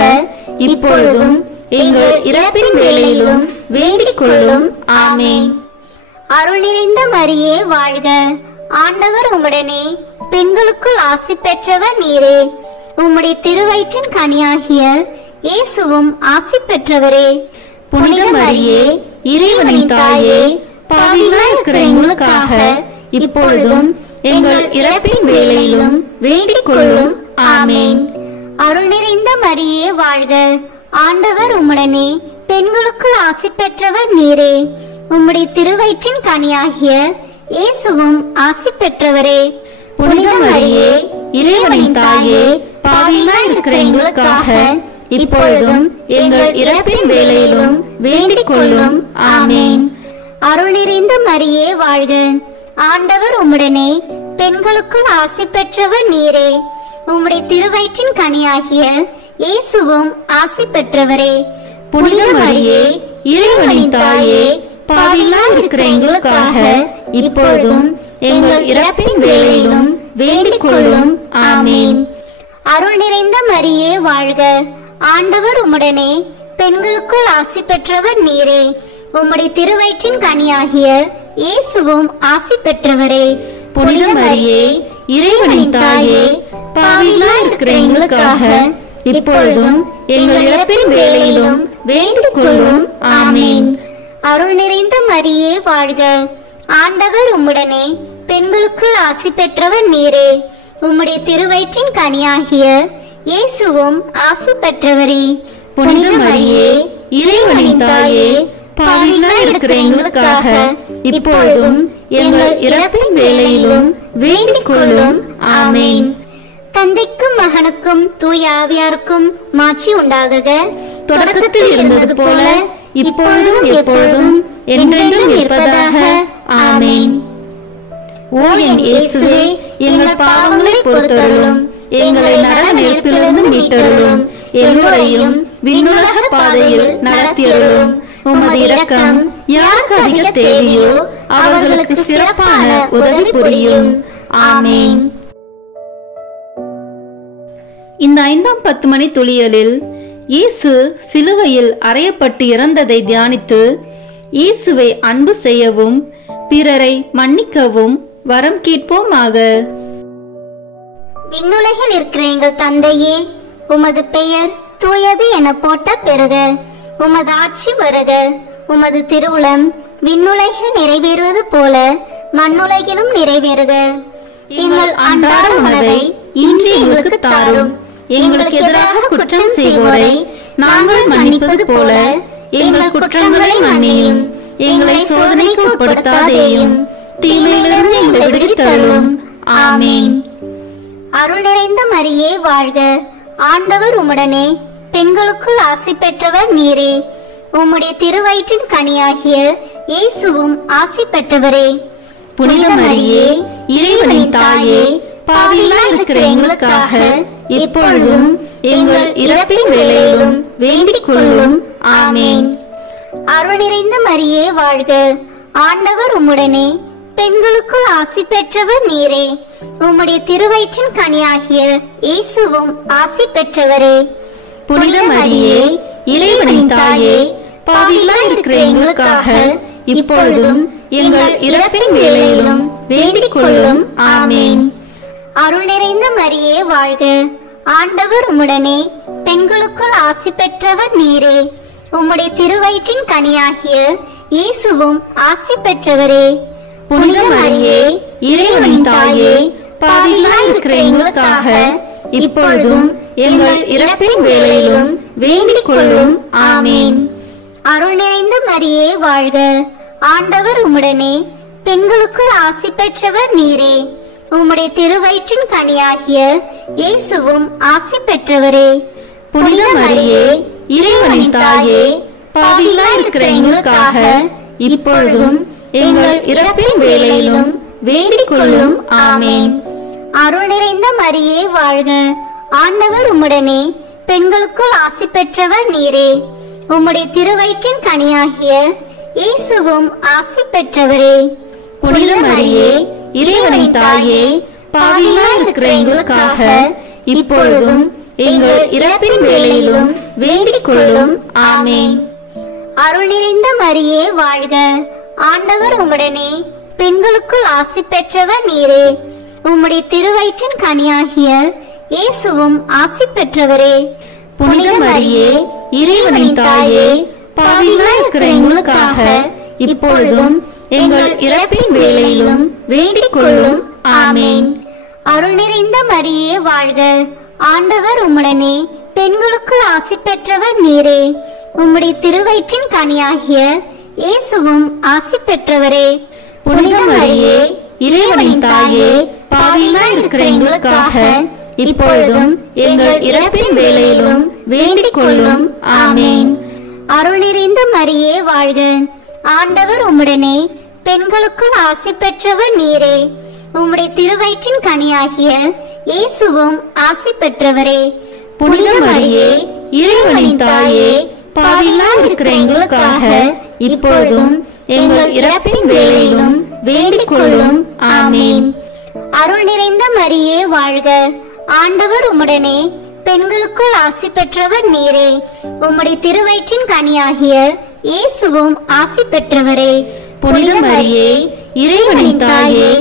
இப்பொழுதும் எங்கள் இறப்பின் வேளையிலும் வேண்டிக் கொள்ளும். ஆமேன். அருள் நிறைந்த மரியே வாழ்க. ஆண்டவர் உம்முடனே, பெண்களுக்குள் ஆசி பெற்றவர் நீரே. உம்முடைய திருவயிற்றின் கனியாகிய இயேசுவும் ஆசி பெற்றவரே. புனித மரியே, இறைவனின் தாயே, பாவிகளாய் இருக்கிற எங்களுக்காக இப்பொழுதும் எங்கள் இறப்பின் வேளையிலும் வேண்டிக் கொள்ளும். ஆமேன். அருள் நிறைந்த மரியே வாழ்க. ஆண்டவர் உம்முடனே, பெண்களுக்குள் ஆசி பெற்றவர் நீரே. உம்முடைய திருவயிற்றின் கனியாகிய இயேசுவும் ஆசி பெற்றவரே. புனித மரியே இறைவனின் தாயே பாவிகளாய் இருக்கிற எங்களுக்காக இப்பொழுதும் எங்கள் இறப்பின் வேளையிலும் வேண்டிக் கொள்ளும். ஆமேன். அருள் நிறைந்த மரியே வாழ்க. ஆண்டவர் உம்முடனே, பெண்களுக்குள் ஆசி பெற்றவர் நீரே. உம்முடைய திருவயிற்றின் கனியாகிய இயேசுவும் ஆசி பெற்றவரே. புனித மரியே இறைவனின் தாயே பாவிகளாய் இருக்கிற எங்களுக்காக இப்பொழுதும் எங்கள் இறப்பின் வேளையிலும் வேண்டிக் கொள்ளும். ஆமேன். அருள் நிறைந்த மரியே வாழ்க. ஆண்டவர் உம்முடனே, பெண்களுக்குள் ஆசி பெற்றவர் நீரே. உம்முடைய திருவயிற்றின் கனியாகிய இயேசுவும் ஆசி பெற்றவரே. புனித மரியே இறைவனின் தாயே பாவிகளாய் இருக்கிற எங்களுக்காக இப்பொழுதும் எங்கள் இறப்பின் வேளையிலும் வேண்டிக் கொள்ளும். ஆமேன். அருள் நிறைந்த மரியே வாழ்க. ஆண்டவர் உம்முடனே, பெண்களுக்குள் ஆசி பெற்றவர் நீரே. உம்முடைய திருவயிற்றின் கனியாகிய இயேசுவும் ஆசி பெற்றவரே. புனித மரியே இறைவனின் தாயே பாவிகளாய் இருக்கிற எங்களுக்காக இப்பொழுதும் எங்கள் இறப்பின் வேளையிலும் வேண்டிக் கொள்ளும். ஆமேன். தந்தைக்கும் மகனுக்கும் தூய ஆவியாருக்கும் மாட்சி உண்டாகுக. தொடக்கத்தில் இருந்தது போல இப்பொழுதும் எப்பொழுதும் என்றென்றும் இருப்பதாக. ஆமேன். ஓ என் இயேசுவே, எங்கள் பாவங்களை பொறுத்தருளும், எங்களை நரக நெருப்பிலிருந்து மீட்டருளும், எல்லோரையும் விண்ணுலக பாதையில் நடத்தியருளும். உமது இரக்கம் யாருக்கு அதிக தேவையோ அவர்களுக்கு சிறப்பான உதவி புரியும். ஆமேன். இந்த 5ஆம் 10 மணி துளியலில் இயேசு சிலுவையில் அறையப்பட்டு இறந்ததை தியானித்து இயேசுவை அன்பு செய்யவும் பிறரை மன்னிக்கவும் வரம் கேட்போமாக. விண்ணுலகில் இருக்கிற எங்கள் தந்தையே, உமது பெயர் தூயது என போட்ட பெறுக. உமது ஆட்சி வருக. உமது திருவுளம் விண்ணுலகில் நிறைவேறுவது போல மண்ணுலகிலும் நிறைவேறுக. எங்கள் அன்றாட உணவை இன்று எங்களுக்கு தாரும். எங்களுக்கு எதிராக குற்றம் செய்வோரை நாங்கள் மன்னிப்பது போல எங்கள் குற்றங்களை மன்னியும். எங்களை சோதனைக்கு உட்படுத்தாதேயும், தீமையிலிருந்து எங்களை விடுவித்தருளும். ஆமேன். அருள் நிறைந்த மரியே வாழ்க. ஆண்டவர் உம்முடனே, பெண்களுக்குள் ஆசி பெற்றவர் நீரே. உம்முடைய திருவயிற்றின் கனியாகிய இயேசுவும் ஆசி பெற்றவரே. புனித மரியே இறைவனின் தாயே பாவிகளாய் இருக்கிற எங்களுக்காக இப்பொழுதும் எங்கள் இறப்பின் வேளையிலும் வேண்டிக் கொள்ளும். ஆமேன். அருள் நிறைந்த மரியே வாழ்க. ஆண்டவர் உம்முடனே, பெண்களுக்குள் ஆசி பெற்றவர் நீரே. உம்முடைய திருவயிற்றின் கனியாகிய இயேசுவும் ஆசி பெற்றவரே. புனித மரியே இறைவனின் தாயே பாவிகளாய் இருக்கிற எங்களுக்காக இப்பொழுதும் எங்கள் இறப்பின் வேளையிலும் வேண்டிக் கொள்ளும். ஆமேன். அருள் நிறைந்த மரியே வாழ்க. ஆண்டவர் உம்முடனே, பெண்களுக்குள் ஆசி பெற்றவர் நீரே. உம்முடைய திருவயிற்றின் கனியாகிய இயேசுவும் ஆசி பெற்றவரே. புனித மரியே இறைவனின் தாயே பாவிகளாய் இருக்கிற எங்களுக்காக இப்பொழுதும் எங்கள் இறப்பின் வேளையிலும் வேண்டிக் கொள்ளும். ஆமேன். அருள் நிறைந்த மரியே வாழ்க. ஆண்டவர் உம்முடனே, பெண்களுக்குள் ஆசி பெற்றவர் நீரே. உம்முடைய திருவயிற்றின் கனியாகிய இயேசுவும் ஆசி பெற்றவரே. புனித மரியே இறைவனின் தாயே பாவிகளாய் இருக்கிற எங்களுக்காக இப்பொழுதும் எங்கள் இறப்பின் வேளையிலும் வேண்டிக் கொள்ளும். ஆமேன். அருள் நிறைந்த மரியே வாழ்க. ஆண்டவர் உம்முடனே, பெண்களுக்குள் ஆசி பெற்றவர் நீரே. உம்முடைய திருவயிற்றின் கனியாகிய இயேசுவும் ஆசி பெற்றவரே. புனித மரியே இறைவனின் தாயே பாவிகளாய் இருக்கிற எங்களுக்காக இப்பொழுதும் எங்கள் இறப்பின் வேளையிலும் வேண்டிக் கொள்ளும். ஆமேன். அருள் நிறைந்த மரியே வாழ்க. ஆண்டவர் உம்முடனே, பெண்களுக்குள் ஆசி பெற்றவர் நீரே. உம்முடைய திருவயிற்றின் கனியாகிய இயேசுவும் ஆசி பெற்றவரே. புனித மரியே இறைவனின் தாயே பாவிகளாய் இருக்கிற எங்களுக்காக இப்பொழுதும் எங்கள் இறப்பின் வேளையிலும் வேண்டிக் கொள்ளும். ஆமேன். அருள் நிறைந்த மரியே வாழ்க. ஆண்டவர் உம்முடனே, பெண்களுக்குள் ஆசி பெற்றவர் நீரே. உம்முடைய திருவயிற்றின் கனியாகிய இயேசுவும் ஆசி பெற்றவரே. புனித மரியே இறைவனின் தாயே பாவிகளாய் இருக்கிற எங்களுக்காக இப்பொழுதும் எங்கள் இறப்பின் வேளையிலும் வேண்டிக் கொள்ளும். ஆமேன். அருள் நிறைந்த மரியே வாழ்க. ஆண்டவர் உம்முடனே, பெண்களுக்குள் ஆசி பெற்றவர் நீரே. உம்முடைய திருவயிற்றின் கனியாகிய இயேசுவும் ஆசி பெற்றவரே. புனித மரியே, இறைவனின் தாயே, பாவிகளாய் இருக்கிற எங்களுக்காக இப்பொழுதும் எங்கள் இறப்பின் வேளையிலும் வேண்டிக் கொள்ளும். ஆமேன். அருள் நிறைந்த மரியே வாழ்க. ஆண்டவர் உம்முடனே, பெண்களுக்குள் ஆசி பெற்றவர் நீரே. உம்முடைய திருவயிற்றின் கனியாகிய இயேசுவும் ஆசி பெற்றவரே. புனித மரியே, இறைவனின் தாயே,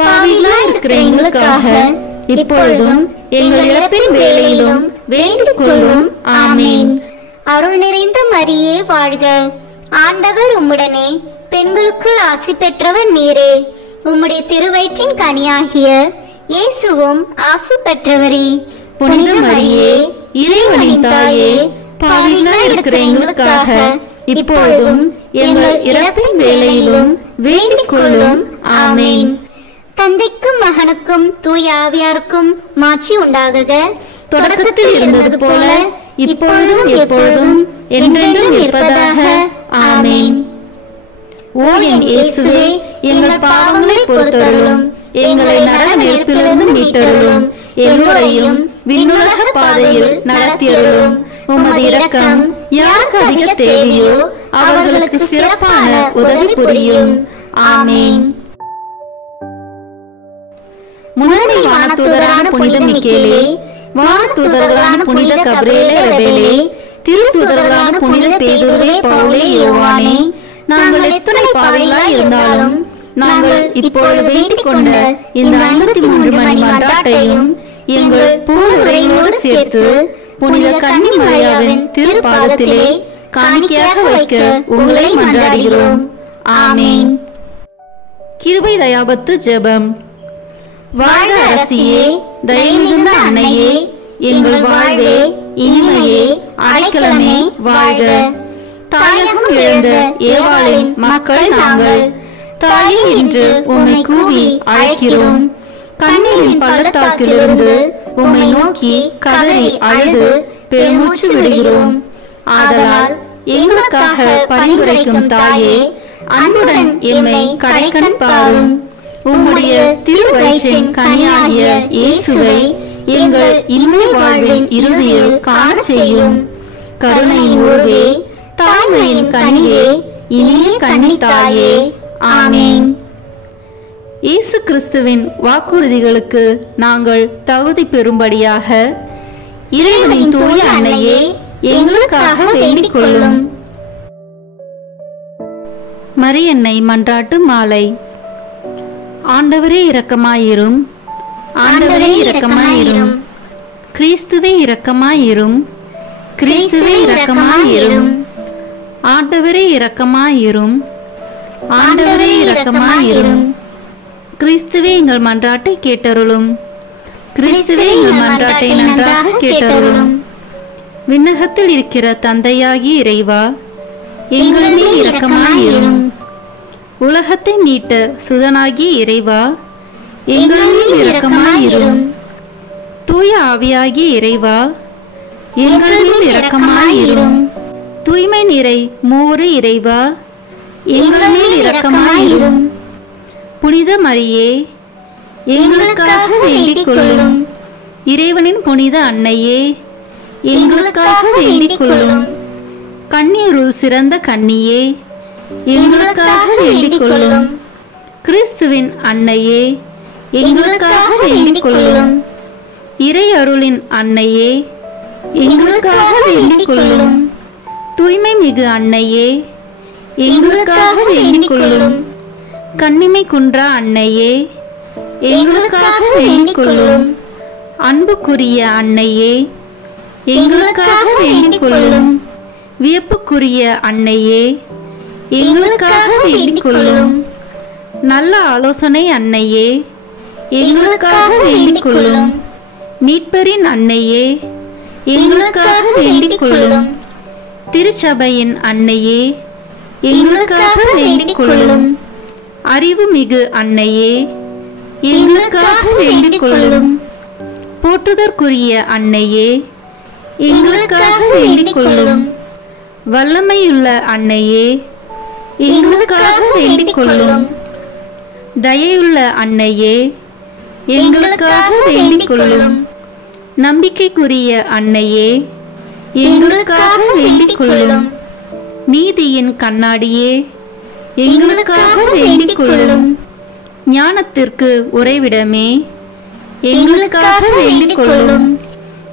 பாவிகளாய் இருக்கிற எங்களுக்காக இப்பொழுதும் எங்கள் இறப்பின் வேளையிலும் வேண்டிக் கொள்ளும். ஆமேன். அருள் நிறைந்த மரியே வாழ்க. ஆண்டவர் உம்முடனே, பெண்களுக்குள் ஆசி பெற்றவர் நீரே. உம்முடைய திருவயிற்றின் கனியாகிய இயேசுவும் ஆசி பெற்றவரே. புனித மரியே, இறைவனின் தாயே, பாவிகளாய் இருக்கிற எங்களுக்காக இப்பொழுதும் எங்கள் இறப்பின் வேளையிலும் வேண்டிக் கொள்ளும். ஆமேன். தந்தைக்கும் மகனுக்கும் தூய ஆவியாருக்கும் மாட்சி உண்டாகுக. தொடக்கத்தில் இருந்தது போல இப்பொழுதும் எப்பொழுதும் என்றென்றும் இருப்பதாக. ஆமேன். ஓ என் இயேசுவே, எங்கள் பாவங்களை பொறுத்தருளும், எங்களை நரக நெருப்பிலிருந்து மீட்டருளும், எல்லோரையும் விண்ணுலக பாதையில் நடத்தியருளும். உமது இரக்கம் யாருக்கு அதிக தேவையோ அவர்களுக்கு சிறப்பான உதவி புரியும். ஆமேன். முதன்மை வானதூதரான புனித மிக்கேலே, வானதூதர்களான புனித கபிரியேலே ரபேலே, திருத்தூதர்களான புனித பேதுருவே, பவுலே, யோவானே, நாங்கள் எத்தனை பாவிகளாய் இருந்தாலும் நாங்கள் இப்பொழுது வேண்டிக் கொண்ட இந்த 53 மணி மன்றாட்டையும் எங்கள் பூவுரையோடு சேர்த்து புனித கன்னி மரியாவின் திருப்பாதத்திலே காணிக்கையாக வைக்க உங்களை மன்றாடுகிறோம். ஆமேன். கிருபை தயாபத்து ஜெபம். வாழ்க அரசியே, தயமிகுந்த அன்னையே, எங்கள் வாழ்வே, இனிமையே, அடைக்கலமே வாழ்க. தாயகம் இழந்த ஏவாளின் மக்கள் நாங்கள், தாயே என்று உம்மை கூவி அழைக்கிறோம். கண்ணீரின் பள்ளத்தாக்கிலிருந்து உம்மை நோக்கி கதறி அழுது பெருமூச்சு விடுகிறோம். ஆதலால் எங்களுக்காக பரிந்துரைக்கும் தாயே, அன்புடன் எம்மை கடைக்கண் பாரும். உம்முடைய திருவயிற்றின் கனியாகிய இயேசுவை எங்கள் இன்மை வாழ்வின் இறுதியில் காண செய்யும். கருணையின் உருவே, தாய்மையின் கனியே, இனிய கன்னி தாயே. ஆமேன். இயேசு கிறிஸ்துவின் வாக்குறுதிகளுக்கு நாங்கள் தகுதி பெறும்படியாக இறைவனின் தூய அன்னையே, எங்களுக்காக வேண்டிக் கொள்ளும். மரியன்னை மன்றாட்டு மாலை. ஆண்டவரே இரக்கமாயிரும், ஆண்டவரே இரக்கமாயிரும், கிறிஸ்துவே இரக்கமாயிரும், கிறிஸ்துவே இரக்கமாயிரும், ஆண்டவரே இரக்கமாயிரும், ஆண்டவரே இரக்கமாயிரும், கிறிஸ்துவே எங்கள் மன்றாட்டை கேட்டருளும், கிறிஸ்துவே எங்கள் மன்றாட்டை நன்றாக கேட்டருளும். விண்ணகத்தில் இருக்கிற தந்தையாகிய இறைவா, எங்கள் மேல் இரக்கமாயிரும். உலகத்தை மீட்ட சுதனாகிய இறைவா, எங்கள் மேல் இரக்கமாயிரும். தூய ஆவியாகிய இறைவா, எங்கள் மேல் இரக்கமாயிரும். தூய்மை நிறை மூவரு இறைவா, எங்கள் மேல் இரக்கமாயிரும். புனித மரியே, எங்களுக்காக வேண்டிக் கொள்ளும். இறைவனின் புனித அன்னையே, எங்களுக்காக வேண்டிக் கொள்ளும். கன்னியருள் சிறந்த கன்னியே, எங்களுக்காக வேண்டிக் கொள்ளும். கிறிஸ்துவின் அன்னையே, எங்களுக்காக வேண்டிக் கொள்ளும். இறை அருளின் அன்னையே, எங்களுக்காக வேண்டிக் கொள்ளும். தூய்மை மிகு அன்னையே, எங்களுக்காக வேண்டிக் கொள்ளும். கன்னிமை குன்றா அன்னையே, எங்களுக்காக வேண்டிக் கொள்ளும். அன்புக்குரிய அன்னையே, எங்களுக்காக வேண்டிக் கொள்ளும். வியப்புக்குரிய அன்னையே, எங்களுக்காக வேண்டிக் கொள்ளும். நல்ல ஆலோசனை அன்னையே, எங்களுக்காக வேண்டிக் கொள்ளும். மீட்பரின் அன்னையே, எங்களுக்காக வேண்டிக் கொள்ளும். திருச்சபையின் அன்னையே, எங்களுக்காக வேண்டிக் கொள்ளும். அறிவு மிகு அன்னையே, எங்களுக்காக வேண்டிக் கொள்ளும். போற்றுதற்குரிய அன்னையே, எங்களுக்காக வேண்டிக் கொள்ளும். வல்லமையுள்ள அன்னையே, எங்களுக்காக வேண்டிக் கொள்ளும். தயையுள்ள அன்னையே, எங்களுக்காக வேண்டிக் கொள்ளும். நம்பிக்கைக்குரிய அன்னையே, எங்களுக்காக வேண்டிக் கொள்ளும். நீதியின் கண்ணாடியே, எங்களுக்காக வேண்டிக் கொள்ளும். ஞானத்திற்கு உறைவிடமே, எங்களுக்காக வேண்டிக் கொள்ளும்.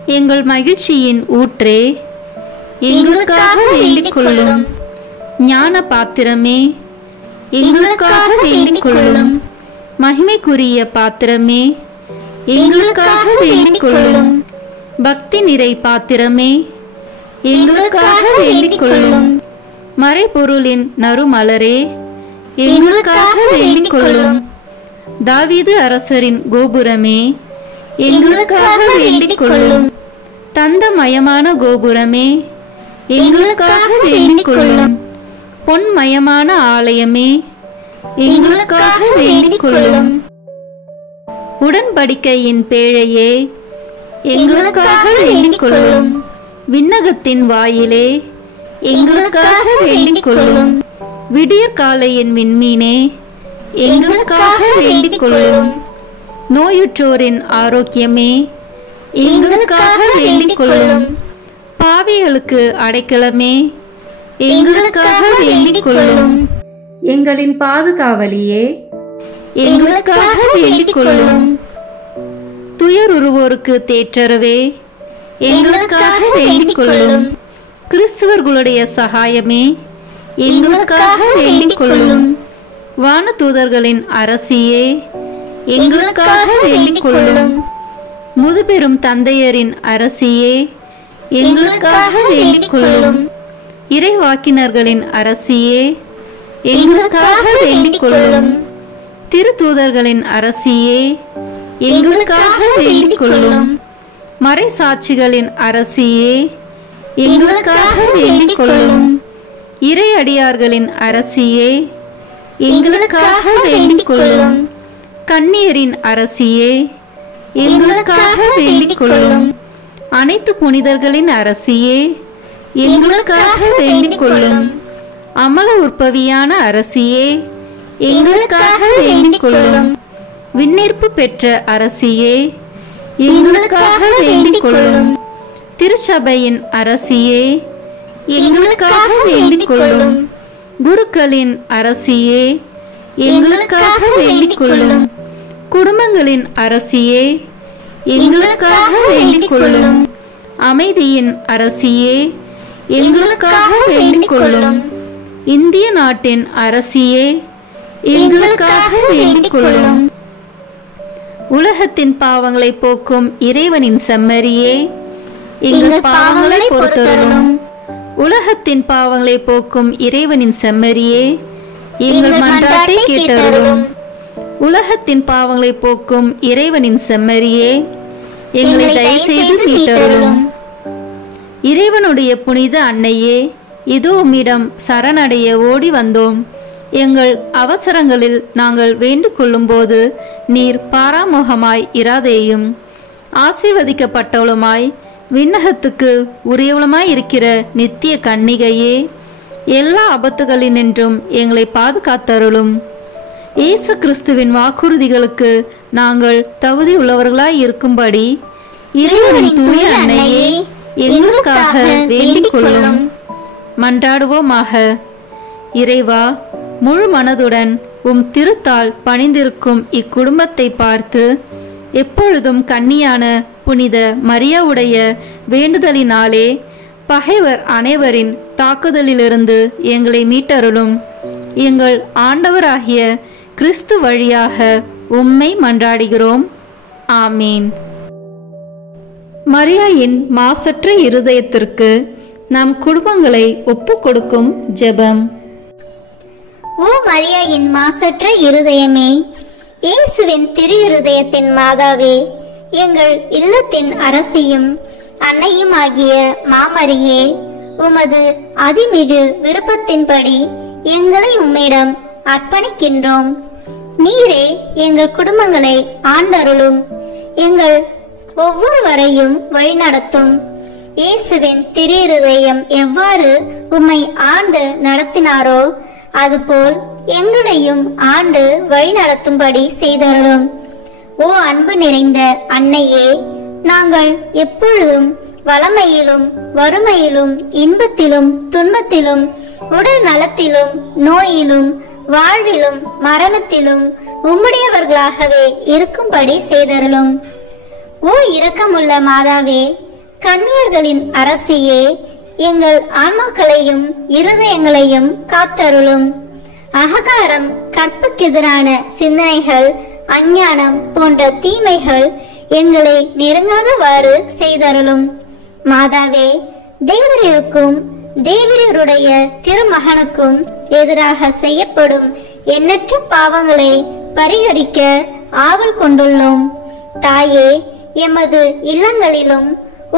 எங்கள் மகிழ்ச்சியின் ஊற்றே, எங்களுக்காக வேண்டிக் கொள்ளும். ஞான பாத்திரமே, எங்களுக்காக வேண்டிக் கொள்ளும். மகிமைக்குரிய பாத்திரமே, எங்களுக்காக வேண்டிக் கொள்ளும். பக்தி நிறை பாத்திரமே, எங்களுக்காக வேண்டிக் கொள்ளும். மறைபொருளின் நறுமலரே, எங்களுக்காக வேண்டிக் கொள்ளும். தாவீது அரசரின் கோபுரமே, எங்களுக்காக வேண்டிக் கொள்ளும். தந்தமயமான கோபுரமே, எங்களுக்காக வேண்டிக் கொள்ளும். பொன்மயமான ஆலயமே, எங்களுக்காக வேண்டிக் கொள்ளும். உடன்படிக்கையின் பேழையே, எங்களுக்காக வேண்டிக் கொள்ளும். விண்ணகத்தின் வாயிலே, எங்களுக்காக வேண்டிக் கொள்ளும். விடியற் காலையின் விண்மீனே, எங்களுக்காக வேண்டிக் கொள்ளும். நோயுற்றோரின் ஆரோக்கியமே, எங்களுக்காக வேண்டிக் கொள்ளும். பாவிகளுக்கு அடைக்கலமே, எங்களுக்காக வேண்டிக் கொள்ளும். எங்களின் பாதுகாவலியே, எங்களுக்காக வேண்டிக் கொள்ளும். துயருருவோருக்கு தேற்றரவே, எங்களுக்காக வேண்டிக் கொள்ளும். கிறிஸ்துவர்களுடைய சகாயமே, எங்களுக்காக வேண்டிக் கொள்ளும். வானதூதர்களின் அரசியே, எங்களுக்காக வேண்டிக் கொள்ளும். முதுபெரும் தந்தையரின் அரசியே, எங்களுக்காக வேண்டிக் கொள்ளும். இறைவாக்கினர்களின் அரசியே, எங்களுக்காக வேண்டிக் கொள்ளும். திருத்தூதர்களின் அரசியே, எங்களுக்காக வேண்டிக் கொள்ளும். மறைசாட்சிகளின் அரசியே, எங்களுக்காக வேண்டிக் கொள்ளும். இறையடியார்களின் அரசியே, எங்களுக்காக வேண்டிக் கொள்ளும். கன்னியரின் அரசியே, எங்களுக்காக வேண்டிக் கொள்ளும். அனைத்து புனிதர்களின் அரசியே, எங்களுக்காக வேண்டிக் கொள்ளும். அமல உற்பவியான அரசியே, எங்களுக்காக வேண்டிக் கொள்ளும். விண்ணேற்பு பெற்ற அரசியே, எங்களுக்காக வேண்டிக் கொள்ளும். திருச்சபையின் அரசியே, எங்களுக்காக வேண்டிக் கொள்ளும். குருக்களின் அரசியே, எங்களுக்காக வேண்டிக் கொள்ளும். குடும்பங்களின் அரசியே, எங்களுக்காக வேண்டிக் கொள்ளும். அமைதியின் அரசியே, எங்களுக்காக வேண்டிக் கொள்ளும். இந்திய நாட்டின் அரசியே, எங்களுக்காக வேண்டிக் கொள்ளும். உலகத்தின் பாவங்களை போக்கும் இறைவனின் செம்மறியே, எங்கள் பாவங்களை பொறுத்தருளும். உலகத்தின் பாவங்களை போக்கும் இறைவனின் செம்மறியே, எங்கள் மன்றாட்டை கேட்டருளும். உலகத்தின் பாவங்களை போக்கும் இறைவனின் செம்மறியே, எங்களை தயவு செய்து மீட்டருளும். இறைவனுடைய புனித அன்னையே, இதோ உம்மிடம் சரணடைய ஓடி வந்தோம். எங்கள் அவசரங்களில் நாங்கள் வேண்டிக் கொள்ளும் போது நீர் பாராமுகமாய் இராதேயும். ஆசீர்வதிக்கப்பட்டவளுமாய் விண்ணகத்துக்கு உரியவளுமாய் இருக்கிற நித்திய கன்னிகையே, எல்லா ஆபத்துகளினின்றும் எங்களை பாதுகாத்தருளும். இயேசு கிறிஸ்துவின் வாக்குறுதிகளுக்கு நாங்கள் தகுதி உள்ளவர்களாய் இருக்கும்படி இறைவனின் தூய அன்னையே, எங்களுக்காக வேண்டிக் கொள்ளும். மன்றாடுவோமாக. இறைவா, முழு மனதுடன் உம் திருத்தால் பணிந்திருக்கும் இக்குடும்பத்தை பார்த்து எப்பொழுதும் கன்னியான புனித மரியாவுடைய வேண்டுதலினாலே பகைவர் அனைவரின் தாக்குதலிலிருந்து எங்களை மீட்டருளும். எங்கள் ஆண்டவராகிய கிறிஸ்து வழியாக உம்மை மன்றாடுகிறோம். ஆமீன். மரியாயின் மாசற்ற இருதயத்திற்கு நம் குடும்பங்களை ஒப்புக் கொடுக்கும் ஜெபம். ஓ மரியாயின் மாசற்ற இருதயமே, இயேசுவின் திரு இருதயத்தின் மாதாவே, எங்கள் இல்லத்தின் அரசியும் அன்னையும் ஆகிய மாமரியே, உமது அதிமிகு விருப்பத்தின்படி எங்களை உம்மிடம் அர்ப்பணிக்கின்றோம். நீரே எங்கள் குடும்பங்களை ஆண்டருளும். எங்கள் ஒவ்வொருவரையும் வழிநடத்தும். இயேசுவின் திரு இருதயம் எவ்வாறு உம்மை ஆண்டு நடத்தினாரோ அதுபோல் எங்களையும் ஆண்டு வழிநடத்தும்படி செய்தருளும். ஓ அன்பு நிறைந்த அன்னையே, நாங்கள் எப்பொழுதும் வளமையிலும் வறுமையிலும் இன்பத்திலும் துன்பத்திலும் உடல் நலத்திலும் நோயிலும் வாழ்விலும் மரணத்திலும் உம்முடையவர்களாகவே இருக்கும்படி செய்தருளும். ஓ இரக்கமுள்ள மாதாவே, கன்னியர்களின் அரசியே, எங்கள் ஆன்மாக்களையும் இருதயங்களையும் காத்தருளும். அகங்காரம், கற்புக்கெதிரான சிந்தனைகள், அஞ்ஞானம் போன்ற தீமைகள் எங்களை நெருங்காதவாறு செய்தருளும். மாதாவே, தேவரருக்கும் தேவரருடைய திருமகனுக்கும் எதிராக செய்யப்படும் எண்ணற்ற பாவங்களை பரிகரிக்க ஆவல் கொண்டுள்ளோம். தாயே, எமது இல்லங்களிலும்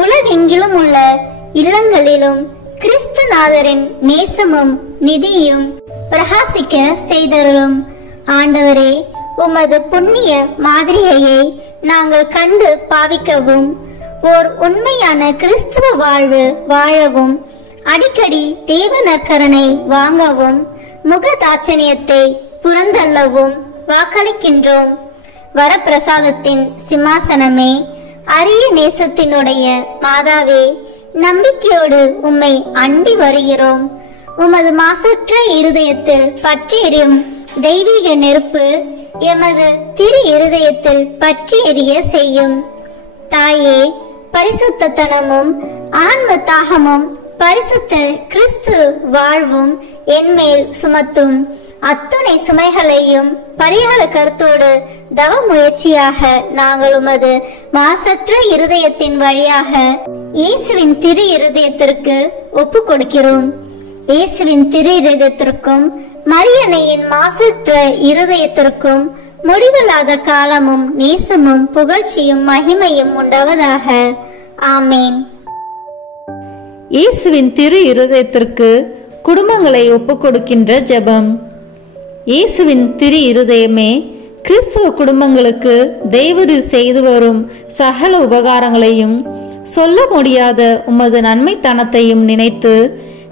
உலகெங்கிலும் உள்ள இல்லங்களிலும் கிறிஸ்துநாதரின் நேசமும் நிதியும் பிரகாசிக்க செய்தருளும். ஆண்டவரே, உமது புண்ணிய மாதிரியை நாங்கள் கண்டு பாவிக்கவும், ஓர் உண்மையான கிறிஸ்துவ வாழ்வு வாழவும், அடிக்கடி தேவ நற்கரனை வாங்கவும், முகதாட்சணியத்தை புறந்தள்ளவும் வாக்களிக்கின்றோம். வரப்பிரசாதத்தின் சிம்மாசனமே, அரிய நேசத்தினுடைய மாதாவே, நம்பிக்கையோடு உம்மை அண்டி வருகிறோம். உமது மாசற்ற இருதயத்தில் பற்றி எரியும் தெய்வீக நெருப்பு எமது திரு இருதயத்தில் பற்றி எரிய செய்யும். தாயே, பரிசுத்தனமும் ஆன்ம தாகமும் பரிசுத்த கிறிஸ்து வாழ்வும் என்மேல் சுமத்தும். அத்துணை சுமைகளையும் பரிகார கருத்தோடு தவ முயற்சியாக நாங்கள் உமது மாசற்ற இருதயத்தின் வழியாக இயேசுவின் திரு இருதயத்திற்கு ஒப்பு கொடுக்கிறோம். இயேசுவின் திரு இருதயத்திற்கும் மரியன்னையின் மாசற்ற இருதயத்திற்கும் முடிவில்லாத காலமும் நேசமும் புகழ்ச்சியும் மகிமையும் உண்டாவதாக. ஆமேன். இயேசுவின் திரு இருதயத்திற்கு குடும்பங்களை ஒப்புக் கொடுக்கின்ற ஜெபம். இயேசுவின் திரு இருதயமே, கிறிஸ்துவ குடும்பங்களுக்கு தேவரீர் செய்து வரும் சகல உபகாரங்களையும் சொல்ல முடியாத உமது நன்மைத்தனத்தையும் நினைத்து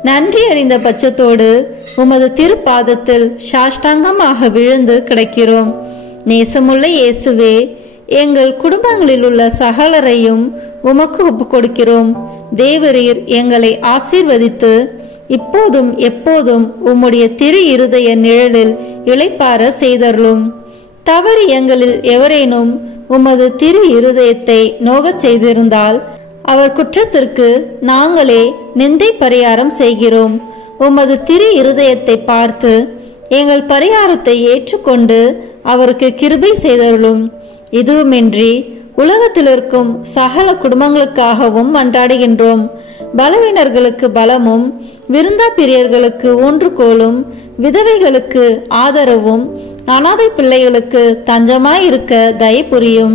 நன்றி அறிந்த பட்சத்தோடு உமது திருப்பாதத்தில் சாஷ்டாங்கமாக விழுந்து கிடக்கிறோம். நேசமுள்ள இயேசுவே, எங்கள் குடும்பங்களில் உள்ள சகலரையும் உமக்கு ஒப்புக் கொடுக்கிறோம். தேவரீர் எங்களை ஆசீர்வதித்து இப்போதும் எப்போதும் உம்முடைய திரு இருதய நிழலில் இளைப்பார செய்தருளும். தவறு எங்களில் எவரேனும் உமது திரு இருதயத்தை நோகச் செய்திருந்தால் அவர் குற்றத்திற்கு நாங்களே நிந்தை பரிகாரம் செய்கிறோம். உமது திரு இருதயத்தை பார்த்து எங்கள் பரிகாரத்தை ஏற்றுக்கொண்டு அவருக்கு கிருபை செய்தருளும். இதுவுமின்றி உலகத்தில் இருக்கும் சகல குடும்பங்களுக்காகவும் மன்றாடுகின்றோம். பலவீனர்களுக்கு பலமும், விருந்தா பிரியர்களுக்கு ஊன்றுகோலும், விதவைகளுக்கு ஆதரவும், அனாதை பிள்ளைகளுக்கு தஞ்சமாயிருக்க தயை புரியும்.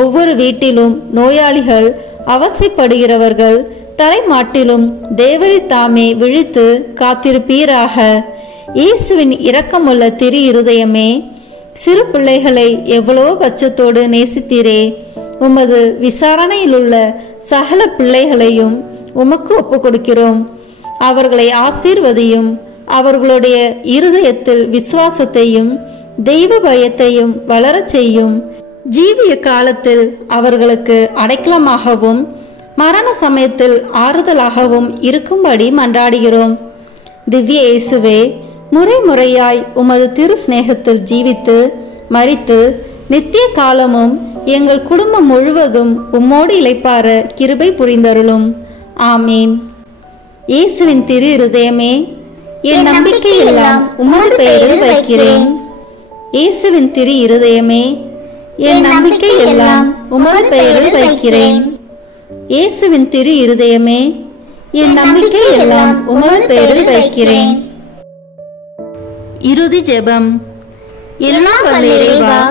ஒவ்வொரு வீட்டிலும் நோயாளிகள், அவசைப்படுகிறவர்கள் தலைமாட்டிலும் தேவரி தாமே விழித்து காத்திருப்பீராக. இயேசுவின் இரக்கமுள்ள திரு இருதயமே, சிறு பிள்ளைகளை எவ்வளவோ பட்சத்தோடு நேசித்தீரே. உமது விசாரணையில் உள்ள சகல பிள்ளைகளையும் உமக்கு ஒப்புக் கொடுக்கிறோம். அவர்களை ஆசீர்வதியும். அவர்களுடைய இருதயத்தில் விசுவாசத்தையும் தெய்வ பயத்தையும் வளரச் செய்யும். ஜீவிய காலத்தில் அவர்களுக்கு அடைக்கலமாகவும் மரண சமயத்தில் ஆறுதலாகவும் இருக்கும்படி மன்றாடுகிறோம். திவ்ய இயேசுவே, முறை முறையாய் உமது திரு சிநேகத்தில் ஜீவித்து மரித்து நித்திய காலமும் எங்கள் குடும்பம் முழுவதும் உம்மோடு இளைப்பார கிருபை புரிந்தருளும். ஆமீன். இயேசுவின் திரு இருதயமே, என் நம்பிக்கை எல்லாம் உமது பெயரில் வைக்கிறேன். இயேசுவின் திரு இருதயமே, என் நம்பிக்கை எல்லாம் உமது பெயரில் வைக்கிறேன். இயேசுவின் திரு இருதயமே, என் நம்பிக்கை எல்லாம் உமது பெயரில் வைக்கிறேன். இறுதி ஜெபம். எல்லாம் வல்ல இறைவா,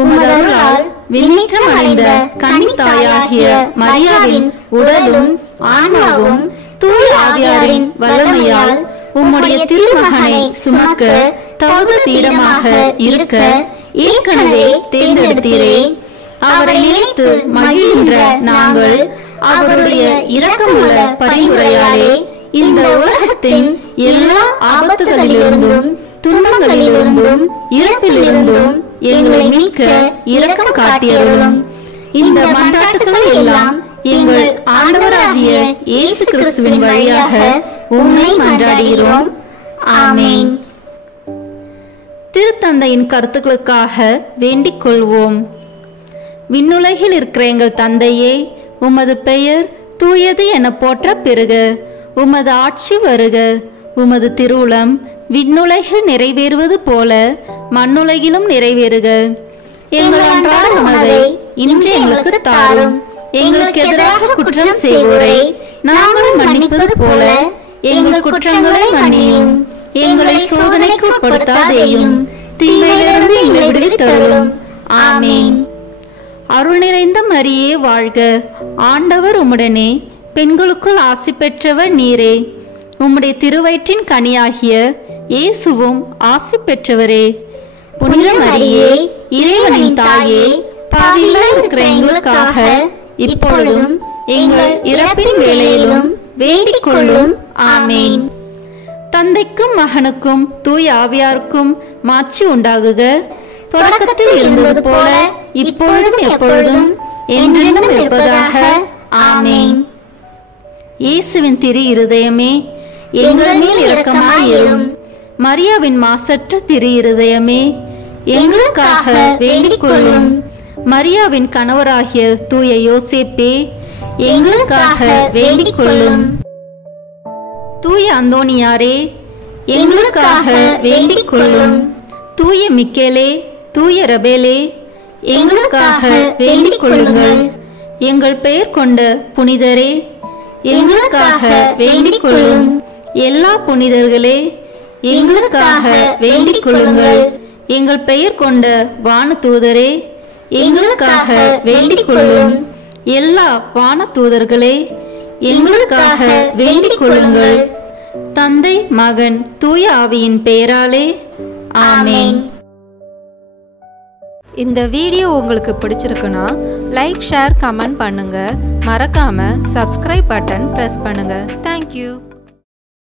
உமது அருளால் விண்ணேற்றம் அடைந்த கன்னித்தாயாகிய மரியாவின் உடலும் ஆன்மாவும் தூய ஆவியாரின் வல்லமையால் உம்முடைய திருமகனை சுமக்க தகுந்த பீடமாக இருக்க ஏற்கனவே தேர்ந்தெடுத்தீரே. அவரை நினைத்து மகிழ்கின்ற நாங்கள் அவருடைய இரக்கமுள்ள பரிந்துரையாலே இந்த உலகத்தின் எல்லா ஆபத்துகளிலிருந்தும் துன்பங்களிலிருந்தும் இறப்பிலிருந்தும் எங்களை மீட்க இரக்கம் காட்டியருளும். இந்த மன்றாட்டுகளை எல்லாம் எங்கள் ஆண்டவராகிய இயேசு கிறிஸ்துவின் வழியாக உம்மை மன்றாடுகிறோம். ஆமென். திருத்தந்தையின் கருத்துக்களுக்காக வேண்டிக் கொள்வோம். விண்ணுலகில் இருக்கிற எங்கள் தந்தையே, உமது பெயர் தூயது என போற்ற பெறுக. உமது ஆட்சி வருக. உமது திருவுளம் விண்ணுலகில் நிறைவேறுவது போல மண்ணுலகிலும் நிறைவேறுக. எங்கள் அன்றாட உணவை இன்று எங்களுக்கு தாரும். எங்களுக்கு எதிராக குற்றம் செய்வோரை நாங்கள் மன்னிப்பது போல எங்கள் குற்றங்களை மன்னியும். எங்களை சோதனைக்கு உட்படுத்தாதேயும், தீமையிலிருந்து எங்களை விடுவித்தருளும். ஆமென். அருள் நிறைந்த மரியே வாழ்க. ஆண்டவர் உம்முடனே, பெண்களுக்குள் ஆசி பெற்றவர் நீரே. உம்முடைய திருவயிற்றின் கனியாகிய இயேசுவும் ஆசி பெற்றவரே. புனித மரியே, இறைவனின் தாயே, பாவிகளாய் இருக்கிற எங்களுக்காக இப்பொழுதும் எங்கள் இறப்பின் வேளையிலும் வேண்டிக் கொள்ளும். ஆமென். தந்தைக்கும் மகனுக்கும் தூய ஆவியாருக்கும் மாட்சி உண்டாகுக. தொடக்கத்தில் இருந்தது போல இப்பொழுதும் எப்பொழுதும் என்றென்றும் இருப்பதாக. ஆமென். இயேசுவின் திரு இருதயமே, எங்கள் மேல் இரக்கமாயிரும். மரியாவின் மாசற்ற திரு இருதயமே, எங்களுக்காக வேண்டிக் கொள்ளும். மரியாவின் கணவராகிய தூய யோசேப்பே, எங்களுக்காக வேண்டிக் கொள்ளும். தூய அந்தோனியாரே, எங்களுக்காக வேண்டிக் கொள்ளும். தூய மிக்கேலே, தூய ரபேலே, எங்களுக்காக வேண்டிக் கொள்ளுங்கள். எங்கள் பெயர் கொண்ட புனிதரே, எங்களுக்காக வேண்டிக் கொள்ளும். எல்லா புனிதர்களே, எங்களுக்காக வேண்டிக் கொள்ளுங்கள். எங்கள் பெயர் கொண்ட வானதூதரே, எங்களுக்காக வேண்டிக் கொள்ளும். எல்லா வானதூதர்களே, எங்களுக்காக வேண்டிக் கொள்ளுங்கள். தந்தை, மகன், தூய ஆவியின் பெயராலே. ஆமென். இந்த வீடியோ உங்களுக்கு பிடிச்சிருக்குன்னா லைக், ஷேர், கமெண்ட் பண்ணுங்க. மறக்காம சப்ஸ்கிரைப் பட்டன் பிரஸ் பண்ணுங்க. தேங்க்யூ.